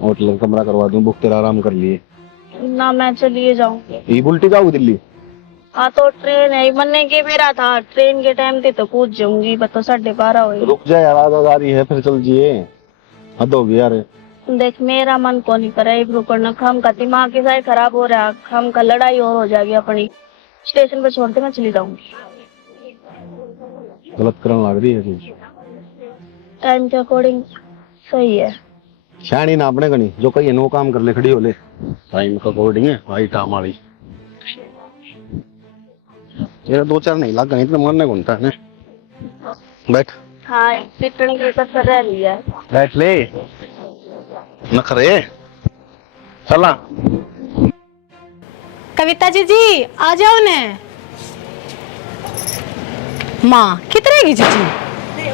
होटल कमरा करवा दूं, बुक तेरा आराम कर लिए ना, मैं चलिए जाऊं। ये बुलटी जाऊँ दिल्ली? हाँ तो ट्रेन है, बनने की मेरा था, ट्रेन के टाइम थी तो पूछ जाऊंगी, बता 12:30 हुई। रुक जा यार, आधा गाड़ी है फिर चल जिए, हद हो गई यार। देख मेरा मन को नहीं करे एक रुकना, खम का दिमाग की साइड खराब हो रहा, खम का लड़ाई और हो जाएगी अपनी, स्टेशन पे छोड़ के मैं चली जाऊंगी। गलत करने लग रही है चीज, टाइम के अकॉर्डिंग सही है। शानी ना अपने गणी जो कही नो काम कर ले, खड़ी हो ले, टाइम का अकॉर्डिंग है भाई टाम वाली। ये 2-4 नहीं लग गई तो मारने कौन था ने, बैठ। हाँ पिटने की कसर रह रही है, बैठ ले नखरे चला। कविता जी आ जाओ ने। माँ कितने की जीजी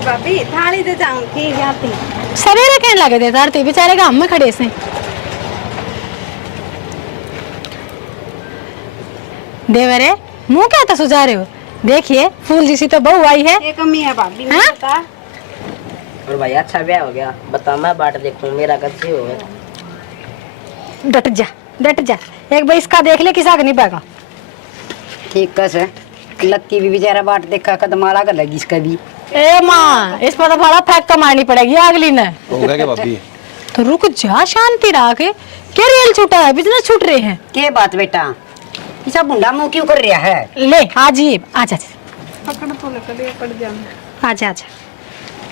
भाभी थाली दे जाऊं की जाती सवेरे कहने लगे थे तारती बेचारे गांव में खड़े से। देवरे मुंह क्या था सुझा रहे हो? देखिए फूल जैसी तो बहू आई है। ये कमी है भाभी हाँ? बता। और भाई अच्छा ब्याह हो गया, बता मैं बाट देखूं मेरा कैसे हो गया। डट जा डट जा, एक बार इसका देख ले किसा नहीं पाएगा। ठीक कैसे लक्की भी बेचारा बाट देखा कदमाला कर लगी इसका भी। ए माँ इस पर तो बड़ा फेंक कमानी पड़ेगी अगली ने। हो गया क्या भाभी? तो रुक जा शांति रख, क्या रेल छूटा है, बिजनेस छूट रहे हैं। के बात बेटा, ऐसा बुंडा मुंह क्यों कर रहा है? ले आज ही आजा पकड़ तो ले पड़ जाना। आजा आजा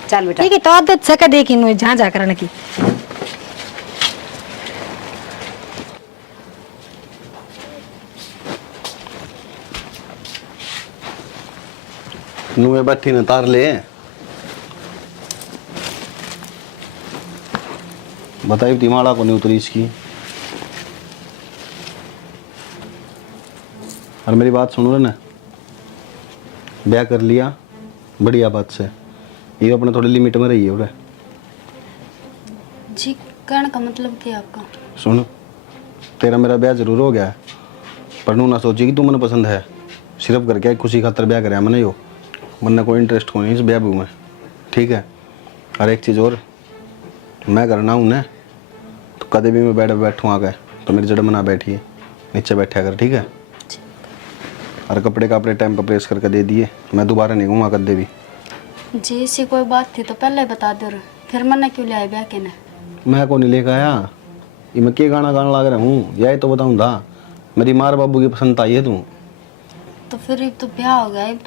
चल बेटा ठीक है। तो आदत सका देखी नु जहाँ जा करने की। नुए बैठी ने तार ले, बताइए दिमाड़ा को नहीं उतरी इसकी। और मेरी बात सुनो ना, ब्याह कर लिया बढ़िया बात से, ये अपने थोड़ी लिमिट में रही है। जी कहने का मतलब क्या आपका? सुन तेरा मेरा ब्याह जरूर हो गया है, पर नू ना सोची कि तू मैंने पसंद है, सिर्फ करके खुशी खातर ब्याह कराया मैंने, यो मैंने कोई इंटरेस्ट को नहीं इस ब्याह में, ठीक है। और एक चीज़ और, मैं करना हूँ ना तो कदे भी मैं बैठूँ आगे तो मेरी जड़ मना बैठिए, नीचे बैठा कर, ठीक है? और कपड़े कपड़े टाइम पर प्रेस करके दे दिए, मैं दोबारा नहीं घूँगा कदे भी। जी ऐसी कोई बात थी तो पहले बता दो, फिर मना क्यों ले आए ब्याह के ने? मैं को नहीं लेकर आया, ये मैं क्या गाना गाना लग रहा हूँ, यही तो बताऊँ था। मेरी मार बाबू की पसंद आई है तू, तो फिर अब तो ब्याह हो गया, अब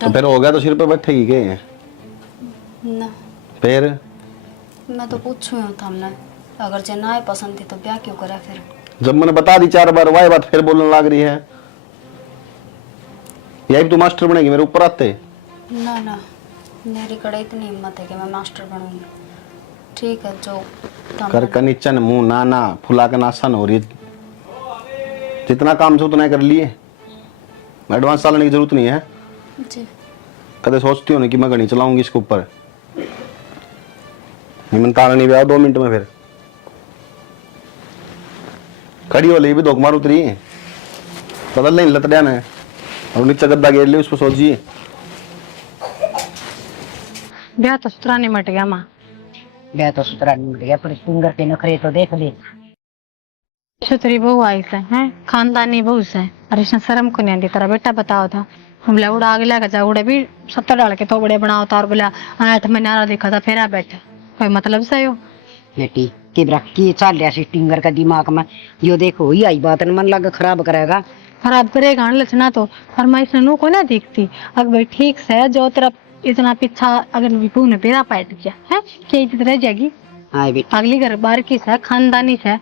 तो फिर हो गया तो सिर पे बैठेगी के ना। फिर मैं तो पूछू था हमने, अगर जे ना पसंद थी तो ब्याह क्यों करा फिर? जब मैंने बता दी 4 बार, वही बात फिर बोलने लग रही है। यही तू मास्टर बनेगी मेरे ऊपर आते? ना ना, मेरी कड़े इतनी हिम्मत है कि मैं मास्टर बनूंगी। ठीक है, जो कर का नीचन मुंह ना ना फुला के नासन हो रही, जितना काम से उतना कर लिए, एडवांस डालने की जरूरत नहीं है। जी कदे सोचती हो नहीं कि मैं गणी चलाऊंगी इसके ऊपर? निमंत्रण नहीं भी 2 मिनट में फिर खड़ी हो ली भी धोख मार उतरी, बदल नहीं लतड़िया ने, और नीचे गद्दा घेर ले, उस पर सोचिए। ब्याह तो सुतरा नहीं मट गया माँ। ब्याह तो सुतरा नहीं मिल गया, पर सुंदर के नखरे तो देख ले। सुतरी बहू आई से हैं, खानदानी बहू से, अरे इसने शर्म को नहीं आती। तेरा बेटा बताओ था, हम ले उड़ा आगे लगा जा, उड़े भी 70 डाल के तो बड़े बनाओ था, और बोला 8 महीना देखा था, फिर आ बैठा, कोई मतलब सही हो? बेटी कि की चल रहा टिंगर का दिमाग में, यो देखो ही आई बात मन लग खराब करेगा। खराब करेगा लचना तो, और मैं इसने नू को ना देखती। अगर भाई ठीक से जो तेरा इतना पीछा अगर विपू ने बेरा पैट गया है, क्या इज्जत रह जाएगी? हाँ बेटी, अगली घर बार की से, खानदानी से,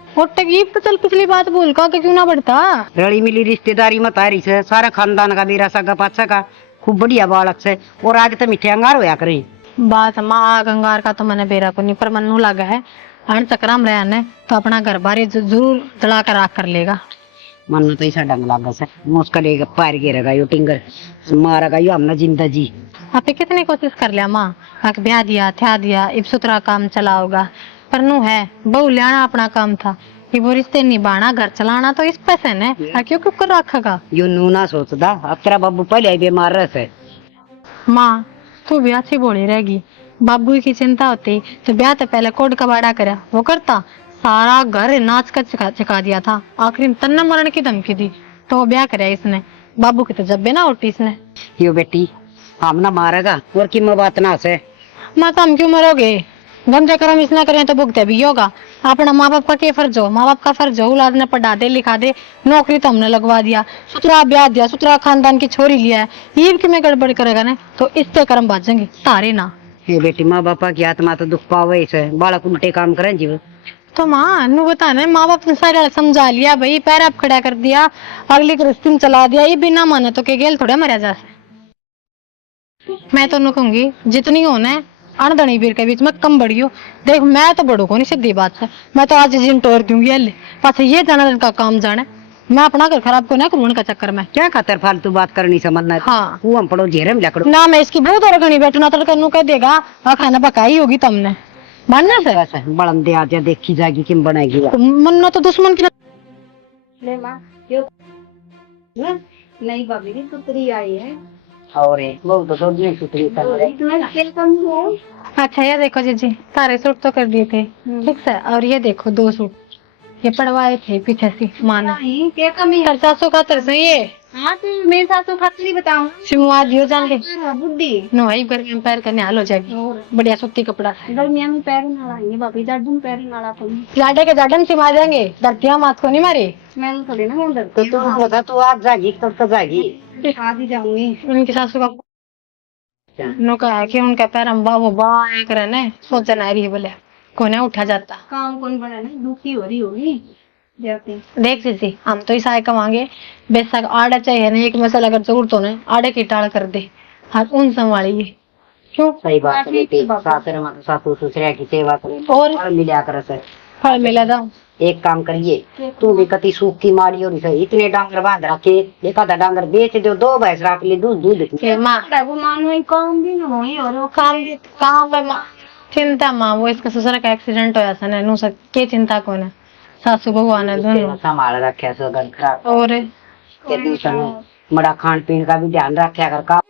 और टकी तो चल पिछली बात बोल का क्यों ना बढ़ता? रली मिली रिश्तेदारी में तारी से, सारा खानदान का बेरा सगा पाचा का, खूब बढ़िया बालक से, और आगे तो मीठे अंगार होया करे। बात माँ गंगार का तो मैंने बेरा को नहीं, पर मनु लगा है अन चक्राम रहा ने तो अपना घर बारी जरूर दड़ा कर राख कर लेगा। मन तो ऐसा डंग लगा से मुस्कलेगा, पार गिरेगा यो टिंगर, मारेगा यो हमने जिंदा जी। आपे कितनी कोशिश कर लिया माँ, आक ब्याह दिया थ्या दिया, इब सुतरा काम चला होगा, पर नू है बहु लियाना अपना काम था, ये वो रिश्ते निभाना घर चलाना तो इस पैसे ने, क्यों क्यों कर रखेगा? यो नू ना सोचता, अब तेरा बाबू पहले ही बीमार रह से। माँ तू ब्याह से बोली रहेगी, बाबू की चिंता होती तो ब्याह तो पहले कोड कबाड़ा करा, वो करता सारा घर नाच कर चका दिया था, आखिरी में तन्ना मरण की धमकी दी तो वो ब्याह कराया इसने, बाबू की तो जब्बे ना उठी इसने। यो बेटी हम ना मारेगा, और की बात ना से। माँ तो हम क्यों मरोगे, गंदे कर्म इसना करें तो भुगते भी होगा। अपना माँ बाप का क्या फर्ज हो, माँ बाप का फर्ज हो औलाद ने पढ़ा दे लिखा दे, नौकरी तो हमने लगवा दिया, सुतरा ब्याह दिया, सुतरा खानदान की छोरी लिया है, ये कि मैं गड़बड़ करेगा ना तो इससे कर्म बाजेंगे तारे ना। हे बेटी माँ बापा की आत्मा तो दुख पावे से, बालक उल्टे काम करें जीव। तो माँ नु बता ना, माँ बाप ने सारा समझा लिया भाई, पैर आप खड़ा कर दिया, अगली गृहस्थी में चला दिया, ये बिना माने तो के गेल थोड़ा मरा जा। मैं तो कहूंगी जितनी हो ना अनदनी वीर के बीच में कम बढ़ी हो, देख मैं तो बड़ू को नहीं, सीधी बात है, मैं तो आज जिन तोड़ दूंगी हल्ले पास ये जाना इनका काम जाने, मैं अपना घर खराब को ना करूँ उनका चक्कर में। क्या खातर फालतू बात करनी समझना? हाँ वो हम पड़ो घेरे में लकड़ो ना, मैं इसकी बहुत और घनी बैठना तो कह कह देगा खाना पकाई होगी तुमने, मानना से बड़म दे आज देखी जाएगी किम बनाएगी। मन्ना तो दुश्मन की ले माँ यो नहीं भाभी की सुतरी आई है, और वो तो दूध नहीं सुतरी कर रहे। इतना तेल कम है। अच्छा ये देखो जीजी, सारे सूट तो कर दिए थे ठीक से, और ये देखो 2 सूट ये पड़वाए थे पीछे से मान नहीं क्या कमी है? खर्चा सो खातर से ये हाँ तो मेरे सासू खातिर बताऊँ सिमुआ दियो जान के बुद्धि नो भाई गर्मी में पैर करने हाल हो जाएगी, बढ़िया सूती कपड़ा से गर्मिया में पैर नाला आएंगे भाभी, दर्द में पैर नाला तो लाडे के जाडन सिमा देंगे, धरतिया मात को नहीं मारी। मैं थोड़ी ना दर्द तो तू बता, तू आज जागी तो जागी। आज ही जाऊंगी। उनकी सासू का नो कहा कि उनका पैर अम्बा वो बाएं करे ने सोचन आ रही है, बोले कोने उठा जाता काम कौन बना ना, दुखी हो रही होगी जाती। देख जीजी हम तो इस आए कमांगे, बेशक आड़ा चाहिए ना, एक मसाला अगर जरूरत हो ना आड़े की टाल कर दे, हाँ उन संभालिए क्यों। सही बात है बेटी, सासरे में तो सासू ससुरे की सेवा करे और मिला कर से फल मिला था। एक काम करिए, तू भी कति सूख की मारी और इतने डांगर बांध रखे, एक आधा डांगर बेच दो, 2 भैंस रख ले, दूध माँ वो मानो काम भी ना होई, और वो काम है माँ, चिंता माँ वो इसका ससुर का एक्सीडेंट होया था ना, सब के चिंता कौन है, सासू भगवान है दोनों संभाल रखे सो घर खराब और के दूसरा बड़ा खान पीन का भी ध्यान रखा कर का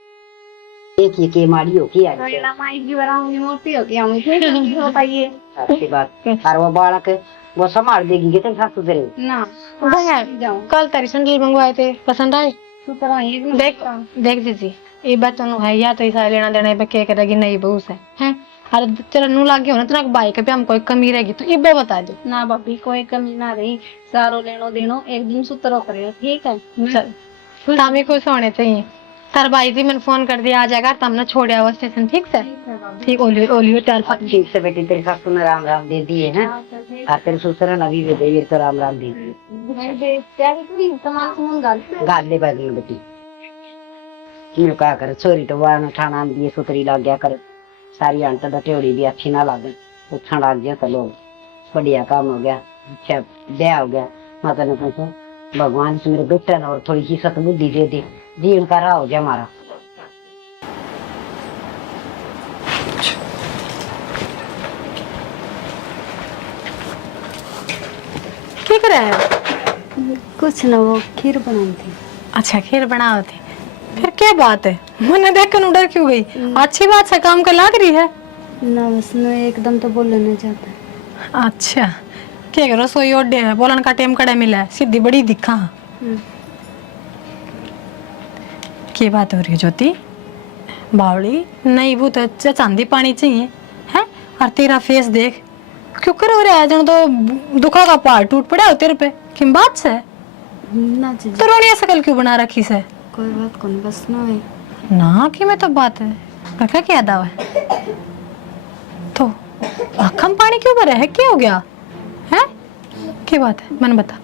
एक ये के माड़ी हो की तो ना माई की बराबर मोटी हो गया मुझे बताइए। अच्छी बात। और वो बालक वो संभाल देगी कि तेरे सासू तेरे ना जाओ कल तारी सैंडल मंगवाए थे, पसंद आए? सुतरा ही देख दीजिए ये बात तो है या तो ऐसा लेना देना पे क्या करेगी नहीं बहू से हैं। अरे तेरा नू लाग गया हो ना तेरा बाइक पे हम कोई कमी रहेगी तो ये बता दो ना भाभी कोई कमी ना रही, सारो लेनो देनो एक दिन सुतरो करेगा ठीक है। चल तामी को सोने चाहिए। तार भाई जी मैंने फोन कर दिया आ जाएगा तमने छोड़ आवा स्टेशन ठीक से। ठीक ओलियो चल ठीक से बेटी तेरे सासू ने राम राम दे दिए हैं और तेरे ससुर ने अभी भी दे तो राम राम दे दिए। गाल ले बैठे बेटी क्यों क्या करे छोरी तो वान ठाणा दिए सुतरी लग गया कर सारी अंत टेड़ी भी अच्छी ना लगे उछण लग गया तो लोग बढ़िया काम हो गया अच्छा ब्याह हो गया। माता ने पूछा भगवान से मेरे बेटा ने और थोड़ी सी सतबुद्धि दे दी जीवन का राह हो गया हमारा। क्या कर रहा है? कुछ ना वो खीर बनाई थी। अच्छा खीर बनाओ थे फिर क्या बात है? मैंने देख कर डर क्यों गई? अच्छी बात से काम कर लग रही है ना बस मैं एकदम तो बोलना नहीं चाहता। अच्छा क्या करो सोई ओडे है बोलन का टाइम कड़े मिला है सीधी बड़ी दिखा। क्या बात हो रही है ज्योति? बावली नहीं वो तो चांदी पानी चाहिए है और तेरा फेस देख क्यों कर हो रहा है जन तो दुखा का पहाड़ टूट पड़ा हो तेरे पे किम बात से ना जी तो रोनिया शकल क्यों बना रखी से? कोई बात कौन बस ना है ना कि मैं तो बात है काका क्या दावा है तो आखम पानी क्यों भरा है क्या हो गया है? क्या बात है मन बता।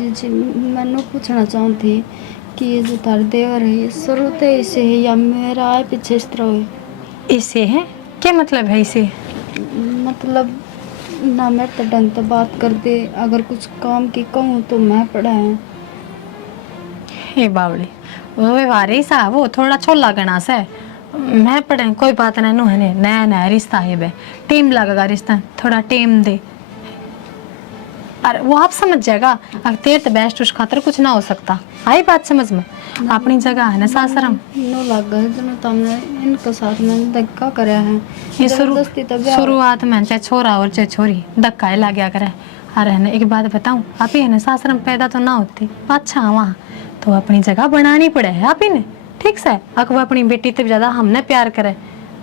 जी मैंने पूछना चाहती कि ये जो तार देवर है ये शुरू से ऐसे है या मेरा आए पीछे इस तरह है? इसे है क्या मतलब है इसे? मतलब ना मेरे तो ढंग से बात कर दे अगर कुछ काम की कहूँ तो मैं पड़ा है। हे बावली वो वारे सा वो थोड़ा छोला गना से मैं पढ़े कोई बात नहीं नु है नया नया रिश्ता है बे टीम लगेगा रिश्ता थोड़ा टीम दे और वो आप समझ जाएगा अगर तेरे तो बेस्ट उस खातर कुछ ना हो सकता आई बात समझ में अपनी जगह है ना सासरम नो लग गए जो तुमने इनके साथ में धक्का कराया है ये जबरदस्ती तो ब्याह शुरुआत में चाहे छोरा और चाहे छोरी धक्का ही लग गया करे। अरे है ना एक बात बताऊं आप ही है ना सासरम पैदा तो ना होती अच्छा वहाँ तो अपनी जगह बनानी पड़े है आप ही ने ठीक से अगर वो अपनी बेटी से ज्यादा हमने प्यार करे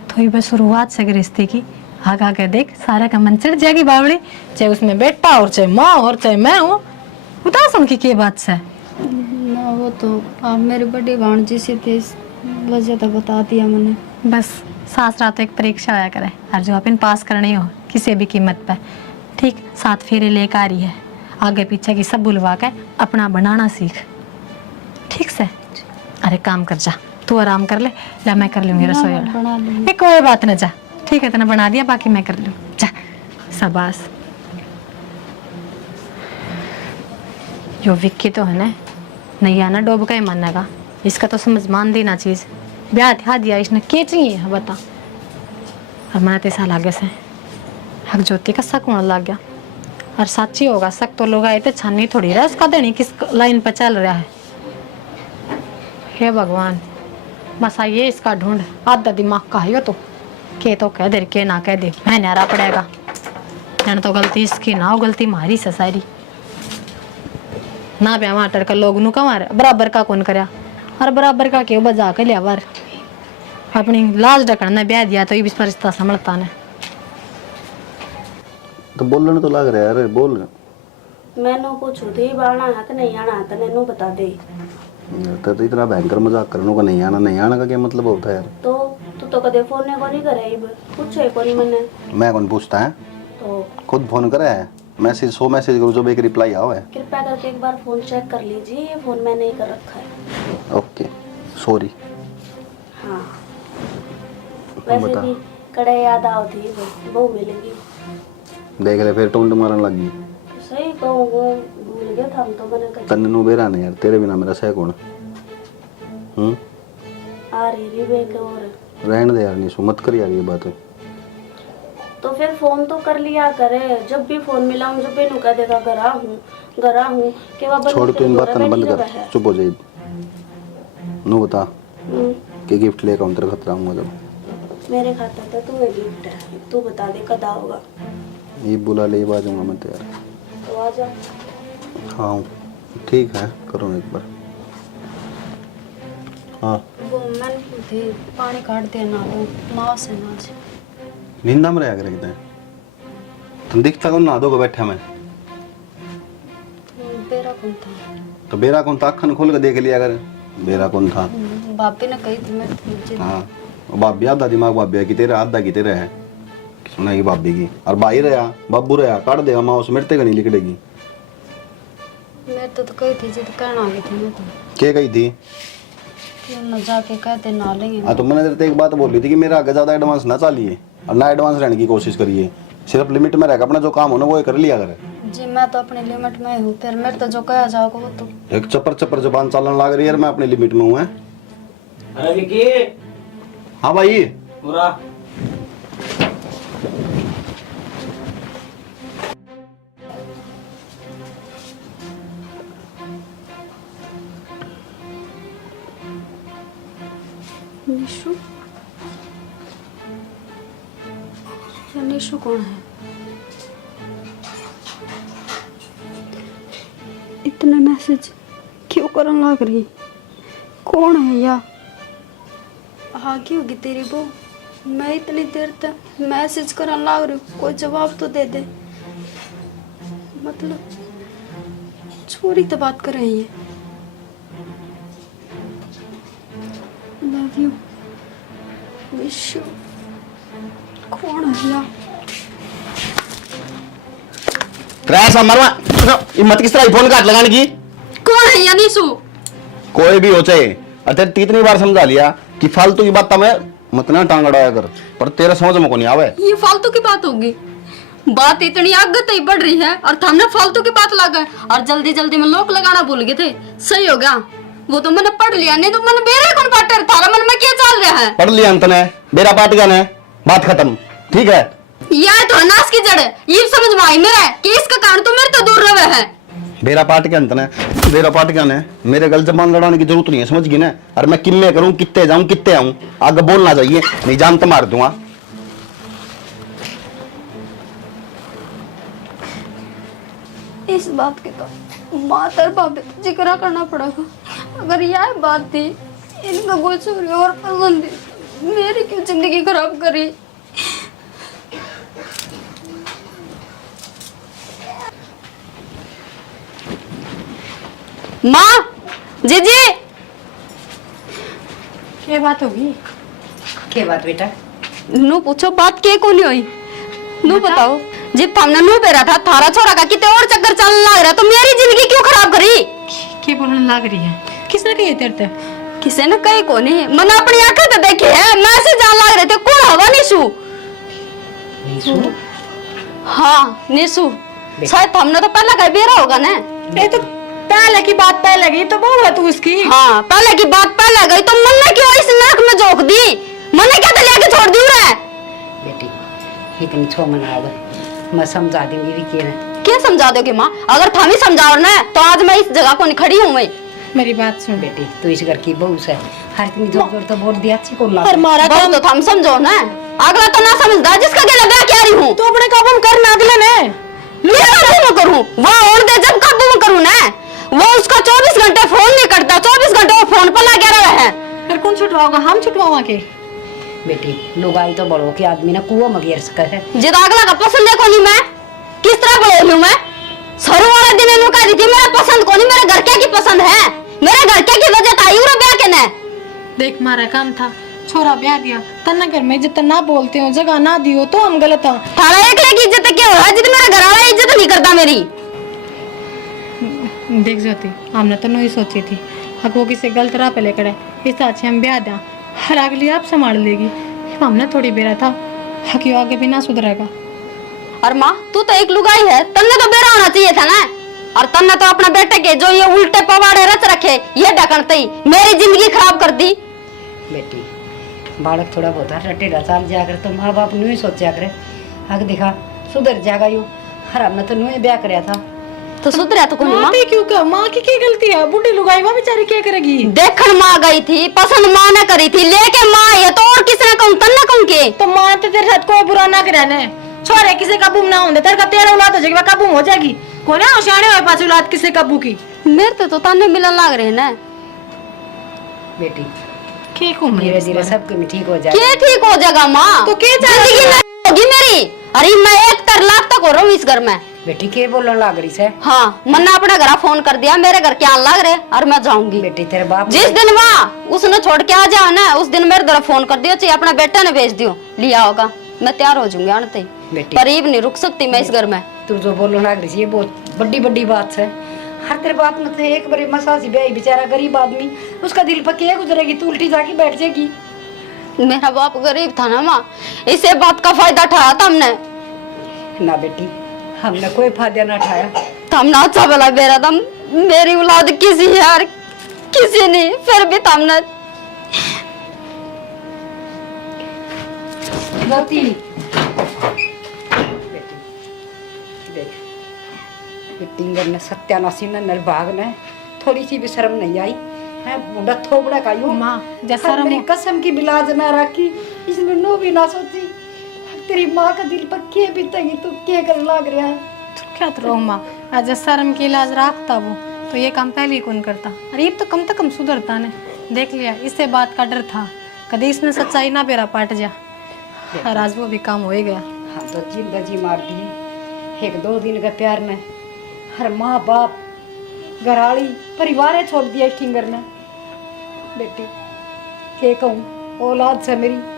तो ये बस शुरुआत से रिश्ते की आगे आगे देख सारा का मन चढ़ जाएगी बावड़ी चाहे उसमें बेटा और चाहे माँ और चाहे मैं हूँ बता सुन की बात से ना वो तो आप मेरे बड़ी भांजी से थे इस वजह तो बता दिया मैंने। बस सासरा तो एक परीक्षा आया करे और जो अपन पास करनी हो किसी भी कीमत पे ठीक 7 फेरे लेकर आ रही है आगे पीछे की सब बुलवा के अपना बनाना सीख ठीक से। अरे काम कर जा तू आराम कर ले मैं कर लूंगी रसोई बना लूंगी कोई बात ना जा ठीक है तेने बना दिया बाकी मैं कर लूँ जा शाबाश। जो विक्की तो है ना नहीं आना डोब का ही मानेगा इसका तो समझ मान देना चीज ब्याह था दिया इसने क्या चाहिए बता। और मैंने तो साल आगे से हक ज्योति का शक होने लग गया और सच्ची होगा शक तो लोग आए थे छानी थोड़ी रहा इसका देनी किस लाइन पर चल रहा है। हे भगवान बस आइए इसका ढूंढ आधा दिमाग का है तो के तो कह दे के ना कह दे मैं नारा पड़ेगा जन तो गलती इसकी ना हो गलती मारी से सारी ना ब्याह माटर का लोग नु कमार बराबर का कौन करया और बराबर का क्यों बजा के लिया बार अपनी लाज ढकन ने ब्याह दिया तो ये भी रिश्ता समझता ने तो बोलने तो लग रहा है। अरे बोल मैंने पूछू थी बाना है तो नहीं आना है तो नैनू बता दे तो इतना भयंकर मजाक करने का नहीं आना का क्या मतलब होता है यार? तो तू तो कदे फोन ने को नहीं करे पूछे को नहीं मैंने मैं कौन पूछता है तो खुद फोन करे है मैसेज 100 मैसेज करो जब एक रिप्लाई आओ है। कृपया करके एक बार फोन चेक कर लीजिए ये फोन मैंने ही कर रखा है। Okay sorry. हाँ वैसे बता। भी कड़े याद आओ थी वो मिलेगी देख ले फिर टोंड मारने लगी सही कहूँ वो भूल गया था हम तो मैंने कहा तन्नू बेरा नहीं यार तेरे बिना मेरा सह कौन आ रही बेक और रहने दे यार नहीं मत कर यार ये बात। तो फिर फोन तो कर लिया करे जब भी फोन मिला जब भी नु कह देगा गरा हूँ कि वह छोड़ तू इन बातों बंद कर चुप हो जाए नू बता कि गिफ्ट लेकर आऊं तेरे खतरा हूँ जब मेरे खाता था तू है गिफ्ट है, तू बता दे कदा होगा। ये बुला ले आ जाऊंगा मैं तो यार। तो आ जा। हाँ ठीक है, करो एक बार। हाँ वो मैंने थे पानी काट दिया ना दो माँ से नाच नींदा में रहा कर तुम दिखता कौन ना दो को बैठा मैं बेरा कौन था? तो बेरा कौन था, अखन खोल के देख लिया अगर बेरा कौन था। बापी ने कही थी मैं मुझे हाँ बाबी आधा दिमाग बाबी की तेरा आधा की तेरा है सुना की बाबी की और भाई रहा बाबू रहा काट देगा माँ उस मरते का नहीं लिखड़ेगी। मैं तो कही थी जिद कहना आ गई थी मैं तो क्या कही थी? क्यों न जाके कहते ना लेंगे। हाँ तो मैंने तेरे एक बात बोली थी कि मेरा आगे ज्यादा एडवांस ना चालिए और ना एडवांस रहने की कोशिश करिए, सिर्फ लिमिट में रहकर अपना जो काम हो ना वो कर लिया करे। जी मैं तो अपनी लिमिट में हूँ, फिर मेरे तो जो कहा जाओगे वो तो एक चपर चपर जबान चालन लग रही है, मैं अपनी लिमिट में हूँ। अरे विकी हाँ भाई पूरा निशु या निशु कौन है? इतने मैसेज क्यों करने लग रही? कौन है या आगे होगी तेरी बहू? मैं इतनी देर तक मैसेज करने लग रही हूँ, कोई जवाब तो दे दे। मतलब छोरी तो बात कर रही है। लव यू विशु कौन है या? क्रैश मरवा हिम्मत किस तरह फोन काट लगाने की? कौन है या निशु? कोई भी हो चाहे, और तेरे इतनी बार समझा लिया कि फालतू की बात तमें मत ना टांग अड़ाया कर, पर तेरा समझ में को नहीं आवे। ये फालतू की बात होगी? बात इतनी आगे तक बढ़ रही है और हमने फालतू की बात लगा और जल्दी जल्दी में लोक लगाना भूल गए थे। सही हो गया, वो तो मैंने पढ़ लिया, नहीं तो मैंने बेरे कौन पाटर थारा मन में क्या चल रहा है? पढ़ लिया अंत ने बेरा पाट गया ने, बात खत्म। ठीक है यह तो नाश की जड़ है, ये समझ में आई मेरा कि इसका कारण तो मेरे तो दूर रहे है। बेरा पाट के अंत ने बेरा पाट गया ने, मेरे गल जबान लड़ाने की जरूरत नहीं है, समझ गई ना? और मैं किम्मे करूं, कितने जाऊं, कितने आऊं, आगे बोलना चाहिए, नहीं जान तो मार दूंगा। इस बात के तो मातर बाप जिक्र करना पड़ेगा। अगर यह बात थी इनका कोई चोरी और पसंद थी, मेरी क्यों जिंदगी खराब करी? माँ जीजी क्या बात होगी? क्या बात बेटा? नू पूछो बात के को नहीं हुई? नू बताओ जिब हमने नू पे रहा था थारा छोरा का कितने और चक्कर चलने लग रहा तो मेरी जिंदगी क्यों खराब करी? क्या बोलने लग रही है? किसने कही तेरे ते? किसी ने कही को नहीं, मैंने अपनी आंखें तो देखी है। मैसेज जान लग रहे थे कौन होगा? निशु। निशु? हाँ निशु, शायद हमने तो पहला कहीं बेरा होगा ना। ये तो पहले की बात पहले गई तो बहू है तू उसकी। हाँ पहले की बात पहले गई तो मन ने क्यों इस नरक में झोंक दी? मन ने क्या तो लेके छोड़ दी रे? बेटी इतनी छो मना मैं समझा दूंगी विकी ने। क्या समझा दोगे माँ? अगर थामी समझाओ ना तो आज मैं इस जगह को नहीं खड़ी हूँ। मैं मेरी बात सुन बेटी, तू इस घर की बहू से हर इतनी जोर जोर तो बोल दिया अच्छी को ला। बस तो थाम समझो ना, अगला तो ना समझदा जिसका गला ब्याह क्या रही हूँ। तू अपने काबू में कर ना अगले ने। मैं करूँ वो और दे जब काबू में करूँ ना, वो उसका 24 घंटे फोन नहीं करता, 24 घंटे वो फोन पर लगा रहा है। फिर कौन छुटवाओगा? हम छुटवावा के? बेटी लुगाई तो बड़ो के आदमी ने कुआं में गिर सका है। जिद अगला का पसंद देखो नहीं, मैं किस तरह बड़ोली हूँ मैं? सरू वाले दिन इन्हों कह रही थी मेरा पसंद को नहीं, मेरे घर क्या की पसंद है, मेरे घर क्या की वजह था यूरो ब्याह के ने। देख मारा काम था, छोरा ब्याह दिया, तना घर में इज्जत ना बोलते हो, जगह ना दियो तो हम गलत था। थारा एक की इज्जत क्या हो, जिद मेरा घर वाला इज्जत नहीं करता मेरी। देख ज्योति, हमने तो नहीं सोची थी हक वो किसी गलत राह पे लेकर इससे अच्छे हम ब्याह दिया, हर अगली आप संभाल लेगी। हमने थोड़ी बेरा था हक आगे भी ना सुधरेगा। और माँ तू तो एक लुगाई है, तन्ने तो बेरा होना चाहिए था ना। और तन्ने तो अपने बेटे के जो ये उल्टे पवाड़े रच रखे ये ढकनते ही मेरी जिंदगी खराब कर दी। बेटी बालक थोड़ा बहुत टेढ़ा चाल जाया करे तो माँ बाप नहीं सोचा करे, हक दिखा सुधर जाएगा यू। हर हमने तो नुए ब्याह कराया था। तो तो सुधरा तो कोनी माँ माँ क्यों का माँ की क्या गलती है? बूढ़ी लुगाई माँ बेचारी क्या करेगी? देखन माँ गई थी, पसंद माँ ने करी थी, लेके माँ ये तो और किसने कहूँ तन ना कहूँ के। तो माँ तो तेरे साथ कोई बुरा ना करे ने, छोरे किसी काबू में ना होंगे, तेरे का तेरा औलाद हो जाएगी, काबू हो जाएगी। कोई ना होशियारे हुए पास औलाद किसी काबू की। मेरे तो ताने मिलन लग रहे ना। बेटी ठीक हूँ धीरे धीरे सब कुछ ठीक हो जाएगा। क्या ठीक हो जाएगा माँ? तो क्या जिंदगी नहीं होगी मेरी। अरे मैं 1 लाख तक हो रहा हूँ इस घर में। बेटी के बोलने लग रही है? हाँ, मन्ना अपने घर फोन कर दिया, मेरे घर क्या लग रहे और मैं जाऊंगी। बेटी तेरे बाप जिस दिन वहाँ उसने छोड़ के आ जाओ ना, उस दिन मेरे तरफ फोन कर दियो, चाहे अपना बेटा ने भेज दियो, लिया होगा, मैं तैयार हो जाऊंगी आने। करीब नहीं रुक सकती मैं इस घर में। तू जो बोलने लग रही है ये बहुत बड़ी बड़ी बात है। हर तेरे बाप ने तो एक बारी मसासी ब्याही, बेचारा गरीब आदमी, उसका दिल पर क्या गुजरेगी? तू उल्टी जाके बैठ जाएगी। मेरा बाप गरीब था ना माँ, इसे बात का फायदा उठाया था हमने। ना बेटी, हमने कोई फायदा ना उठाया। हमने अच्छा भला बेरा था, मेरी औलाद किसी है यार, किसी नहीं, फिर भी हमने बेटी देख, टिंगर ने सत्यानाशी ने मेरे भाग ने थोड़ी सी भी शर्म नहीं आई है। बूढ़ा थोबड़ा का यूं माँ जैसा मेरी कसम की बिलाज ना रखी, इसने नो भी ना सोची। तेरी माँ का दिल पर क्या बीतेगी? तू क्या कर लाग रहा है? क्या तो माँ, आज शर्म की इलाज रखता वो तो ये काम पहले ही कौन करता। अरे ये तो कम से कम सुधरता ने, देख लिया इससे बात का डर था, कभी इसने सच्चाई ना बेरा पाट जा, और आज वो भी काम हो ही गया। हाँ तो जिंदगी मार दी 1-2 दिन का प्यार में। हर माँ बाप घराली परिवार छोड़ दिया टिंगर ने। बेटी के कहूँ, औलाद से मेरी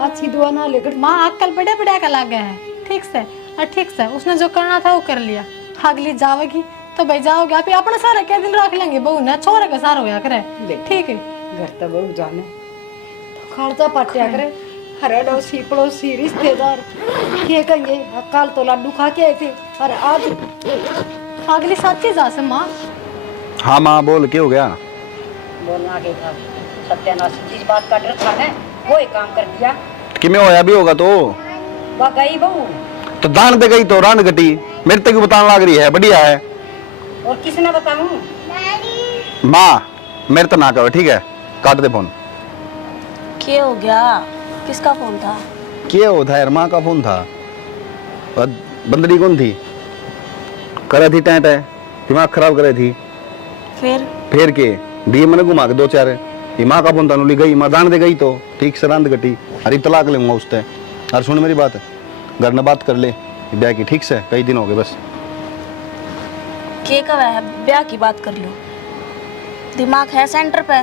अच्छी दुआ ना लेकर माँ आजकल बड़े बड़े का लग गया है, ठीक से और ठीक से उसने जो करना था वो कर लिया। अगली जाओगी तो भाई जाओगे, आप अपने सारे क्या दिन रख लेंगे, बहू ना छोरे का सारा होया करे, ठीक है। घर तो बहू जाने तो खर्चा पटिया करे, हर अड़ोसी पड़ोसी रिश्तेदार के कहेंगे कल तो लड्डू खा के आए थे और आज अगली साथी जा से माँ। हाँ माँ बोल, क्या हो गया? बोलना के था सत्यानाश, जिस बात का डर था ना वो ही काम कर दिया। कि मैं होया भी होगा तो वह गई बहू तो दान पे गई तो रान घटी, मेरे तक बताने लग रही है, बढ़िया है। और किसने बताऊं? माँ मेरे तो ना करो, ठीक है, काट दे फोन। क्या हो गया? किसका फोन था? क्या होता यार, माँ का फोन था। और बंदरी कौन थी? करा थी टैट है, दिमाग खराब करे थी। फिर के दिए मैंने घुमा के 2-4, ये माँ का फोन था, नुली गई, माँ दान दे गई तो ठीक से रांध घटी। अरे तलाक लूंगा उससे। और सुन मेरी बात, घर में बात कर ले ब्याह की, ठीक से, कई दिन हो गए बस। के कब है ब्याह की बात कर लो? दिमाग है सेंटर पे?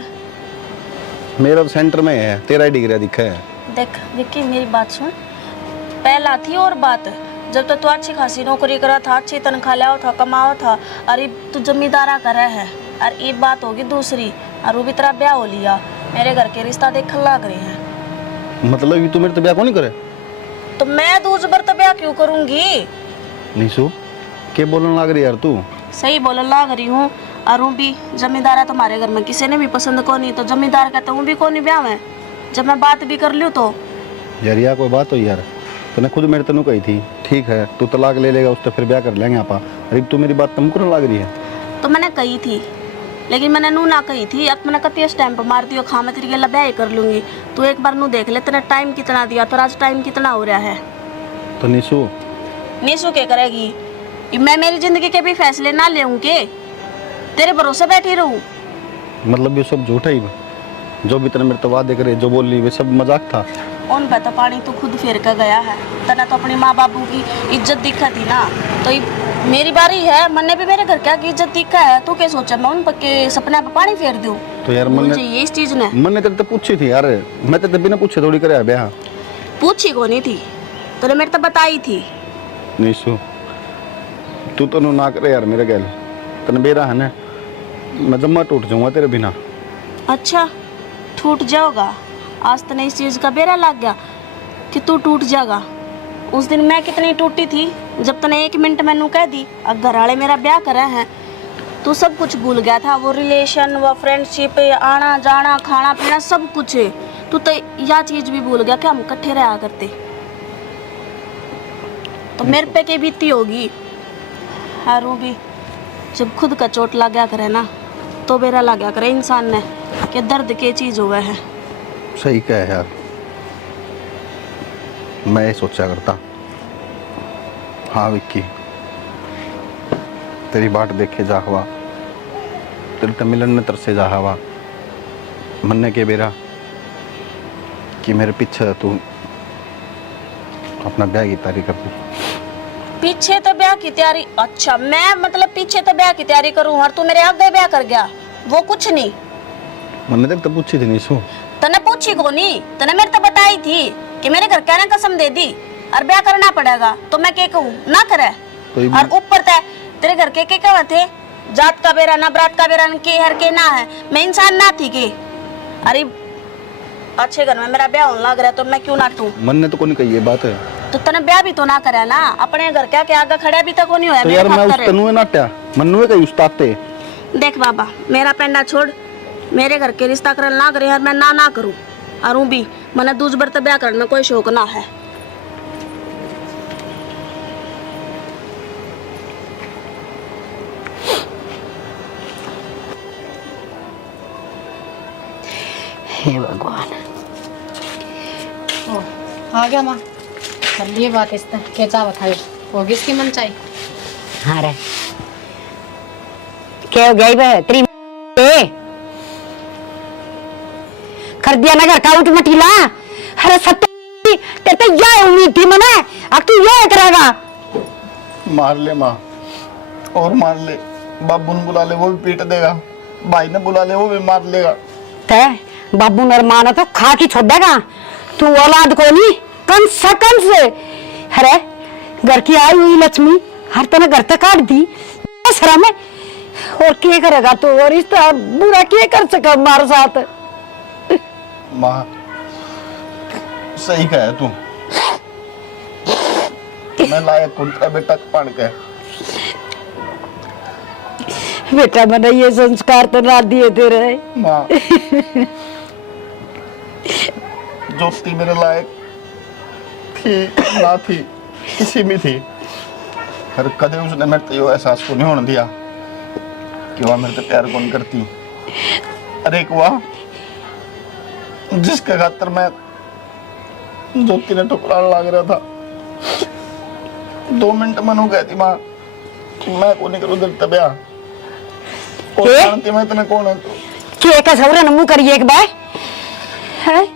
मेरा तो सेंटर में है, तेरा ही डिग्री दिखा है। देख विक्की मेरी बात सुन, पहला थी और बात, जब तो तू अच्छी खासी नौकरी करा था, अच्छी तनख्वाह लिया था, कमाओ था, अरे तू जमींदारा करे है, और ये बात होगी दूसरी, और वो भी तेरा ब्याह हो लिया, मेरे घर के रिश्ता देखने लग रहे हैं। मतलब तू मेरे तो ब्याह को नहीं करे? तो मैं दूज बर तो ब्याह क्यों करूंगी? निशु क्या बोलने लग रही यार तू? सही बोलने लग रही हूँ, और हूँ भी जमींदारा तुम्हारे घर में किसी ने भी पसंद को नहीं, तो जमींदार कहते हूँ भी को नहीं ब्याह में, जब मैं बात भी कर लूँ तो। यार यार कोई बात हो यार, तूने खुद मेरे तेनू कही थी, ठीक है तू तलाक ले लेगा उससे फिर ब्याह कर लेंगे आप। अरे तू मेरी बात तम करने लग रही है। तो मैंने कही थी, लेकिन मैंने नू ना कही थी, अब मैंने कती स्टैंप मार दियो, खा मैं तेरी गला ब्याह कर लूंगी, तू एक बार नू देख ले, तेरा टाइम कितना दिया, तो आज टाइम कितना हो रहा है। तो निशु निशु क्या करेगी? मैं मेरी जिंदगी के भी फैसले ना ले के तेरे भरोसे बैठी रहूं? मतलब ये सब झूठ है ही, जो भी तेरे मेरे तो वादे करे, जो बोल ली वे सब मजाक था। उन पे तो पानी तो खुद फेर कर गया है, तना तो अपनी माँ बाबू की इज्जत दिखा थी ना, तो मेरी बारी है, मैंने भी मेरे घर क्या की इज्जत दिखा है, तू क्या सोचा मैं उन पक्के सपने पे पानी फेर दूं? तो यार मुझे ये इस चीज ने मैंने तेरे से पूछी थी यार, मैं तेरे बिना पूछे थोड़ी करे ब्याह। पूछी को नहीं थी, तूने मेरे तो बताई थी। निशु तू तो ना करे यार मेरे गैल, तने बेरा है ना, मैं जम्मा टूट जाऊंगा तेरे बिना। अच्छा टूट जाओगा? आज तने इस चीज का बेरा लग गया कि तू टूट जाएगा। उस दिन मैं कितनी टूटी थी जब तने 1 मिनट मैनू कह दी अब घर वाले मेरा ब्याह करे हैं, तू सब कुछ भूल गया था, वो रिलेशन, वो फ्रेंडशिप, आना जाना, खाना पीना सब कुछ, तू तो यह चीज भी भूल गया कि हम इकट्ठे रहा करते। तो मेरे पे क्या बीती होगी? हाँ रूबी, जब खुद का चोट लग गया करे ना तो बेरा लग गया करे इंसान ने कि दर्द के चीज हुआ है। सही कहा यार, मैं ये सोचा करता। हाँ विक्की, तेरी बाट देखे जा हवा, तेरे तो मिलन ने तरसे जा हवा, मन्ने के बेरा कि मेरे पीछे तू अपना ब्याह की तैयारी कर दी। पीछे तो ब्याह की तैयारी? अच्छा, मैं मतलब पीछे तो ब्याह की तैयारी करूं और तू मेरे आगे ब्याह कर गया? वो कुछ नहीं। मैंने तक तो पूछी थी नहीं सो। तने पूछी को नहीं, तने मेरे तो बताई थी कि मेरे घर कहने कसम दे दी और ब्याह करना पड़ेगा, तो मैं क्या कहूँ ना करे। तो और ऊपर तेरे घर के क्या थे, जात का बेरा ना बरात का बेरा के हर के ना है, मैं इंसान ना थी के। अरे अच्छे घर में मेरा ब्याह होने लग रहा है तो मैं क्यों नाटूं? मन ने तो कोई कही ये बात है, तो तने ब्याह भी तो ना करे ना, अपने घर क्या के आगे खड़े भी तक नहीं होया। तो यार मैं उस तनुए नाट्या मन्नुए कही उस्ताद ते। देख बाबा, मेरा पेंडा छोड़, मेरे घर के रिश्ता करने ना करे यार, मैं ना करूं। और भी मैंने दूज बार तो ब्याह करने में कोई शौक ना है। हे भगवान। आ गया माँ, कर लिए बात इसने क्या चावत है, होगी इसकी मन चाहिए। हाँ रे, क्या हो गया बे तेरी कर दिया ना घर का उठ मटीला। अरे सत्य तेरे तो यह उम्मीद थी मने, अब तू यह करेगा। मार ले माँ, और मार ले, बाबू ने बुला ले वो भी पीट देगा, भाई ने बुला ले वो भी मार लेगा। ते बाबू नरमाना तो खा की छोड़ेगा, तू औलाद को नहीं कम से कम से। अरे घर की आई हुई लक्ष्मी हर तना घर तक काट दी शर्म है, और क्या करेगा तो, और इस तरह बुरा क्या कर सका हमारे साथ। माँ सही कहा तू, मैं लायक कुंतरा बेटा पढ़ के। बेटा मैंने ये संस्कार तो ना दिए तेरे। माँ ज्योति मेरे लायक थी ना थी, किसी में थी, हर कदे उसने मेरे तो यो एहसास को नहीं होने दिया कि वह मेरे से प्यार कौन करती। अरे एक वह जिसके खातर मैं ज्योति ने ठुकराने लग रहा था, 2 मिनट मनु कहती माँ मैं को नहीं करूँ दिल ब्याह, और जानती मैं इतना कौन है तू। क्या का सौरा नमू करिए एक बार है।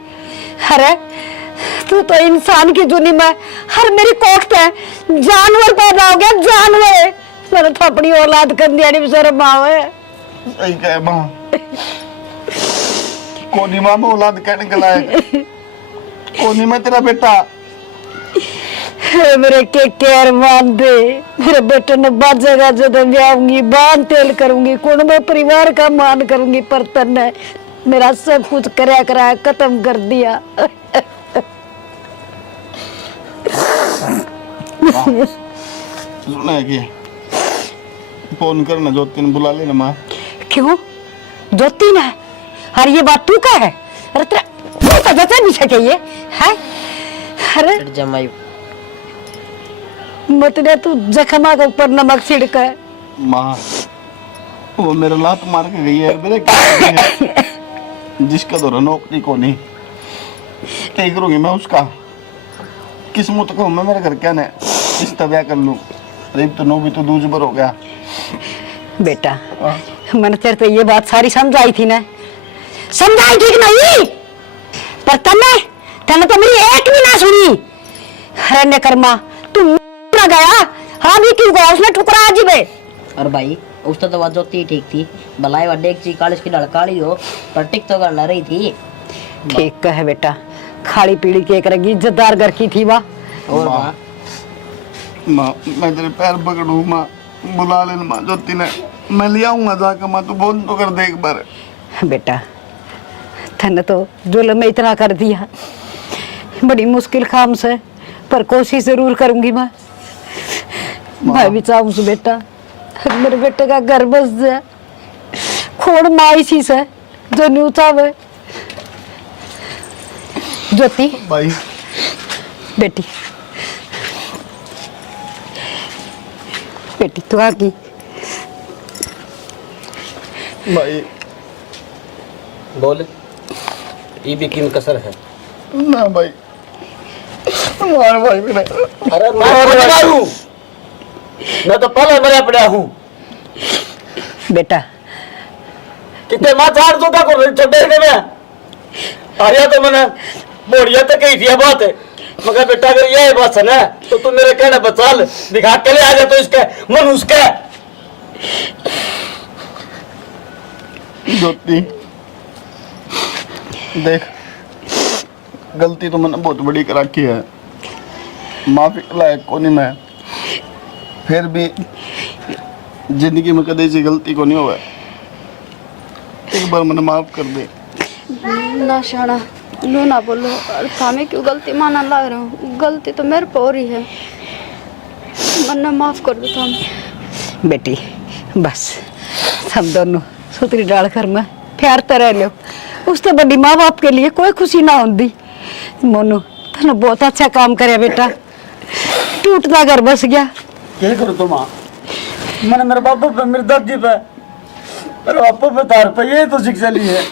अरे तू तो इंसान की दुनिया में हर मेरी कोख्त है, जानवर पैदा हो गया जानवर। मैंने तो अपनी औलाद कर दिया नहीं शर्म आवे। सही कहे माँ, कोनी माँ में औलाद कहने के लायक, कोनी मैं तेरा बेटा। मेरे के केयर मान दे, मेरे बेटे ने बाजेगा जब ब्याहूंगी, बांध तेल करूंगी, कौन मैं परिवार का मान करूंगी, पर तन्ने मेरा सब कुछ कराया खत्म कर दिया। सुना है कि फोन करना ज्योति ने बुला लेना माँ। क्यों ज्योति ने? अरे ये बात तू का है? अरे तेरा जैसे नहीं सके ये है। अरे जमाई मतलब तू जख्मा के ऊपर नमक छिड़का है। माँ वो मेरा लात मार के गई है, मेरे क्या जिसका दौरा नौकरी को नहीं, क्या करूंगी मैं उसका? किस मुंह तक मैं मेरे घर क्या ने इस तब्या कर लूं? अरे तो नो भी तो दूज बर हो गया। बेटा मैंने तेरे पे ये बात सारी समझाई थी ना, समझाई ठीक नहीं, पर तने तो मेरी एक भी ना सुनी। अरे ने कर्मा तू ना गया, हाँ भी क्यों गया, उसने ठुकरा जी बे। और भाई उसका तो बात होती ठीक थी, भलाई वाडे एक चीज कालिश की लड़काड़ी हो पर टिक तो करना रही थी। ठीक कहे बेटा, खाली पीड़ी के करेगी, इज्जतदार घर की थी वाह। और माँ माँ मैं तेरे पैर पकड़ू माँ, बुला ले माँ ज्योति ने, मैं ले आऊंगा जाकर माँ, तू बोल तो कर दे एक बार। बेटा तने तो जुल्म में इतना कर दिया, बड़ी मुश्किल काम से, पर कोशिश जरूर करूंगी मैं भी चाहूँ बेटा मेरे बेटे का घर बस जाए, खोड़ माँ इसी से जो न्यू चाहे। ज्योति भाई बेटी बेटी तू आ गई। भाई बोल, ये भी किन कसर है? ना भाई, मार भाई मेरा। अरे मैं मारूं? मैं तो पहले मरा पड़ा हूँ। बेटा कितने माँ चार दो का को छोड़े के मैं आया तो मैंने बोलिया तो कही थी बात है, मगर बेटा अगर ये बात है ना तो तू मेरे कहने बचाल दिखा के ले आ जा, तो इसके मन उसके ज्योति देख, गलती तो मैंने बहुत बड़ी कर रखी है, माफी के लायक को नहीं मैं, फिर भी जिंदगी में कदे ऐसी गलती को नहीं हुआ, एक बार मैंने माफ कर दे। ना शाना लो ना बोलो, और थामे क्यों गलती माना लग रहे हो? गलती तो मेरे पर हो रही है, मन्ना माफ कर दो थामे। बेटी बस हम दोनों सुतरी डाल कर में प्यारते रह लो, उससे बड़ी माँ बाप के लिए कोई खुशी ना होती। मोनू तने बहुत अच्छा काम करे बेटा, टूटता घर बस गया। क्या करो तो माँ, मैंने मेरे बापू पे, मेरे दादी पे, मेरे बापू पे तार पे, ये तो शिक्षा ली है।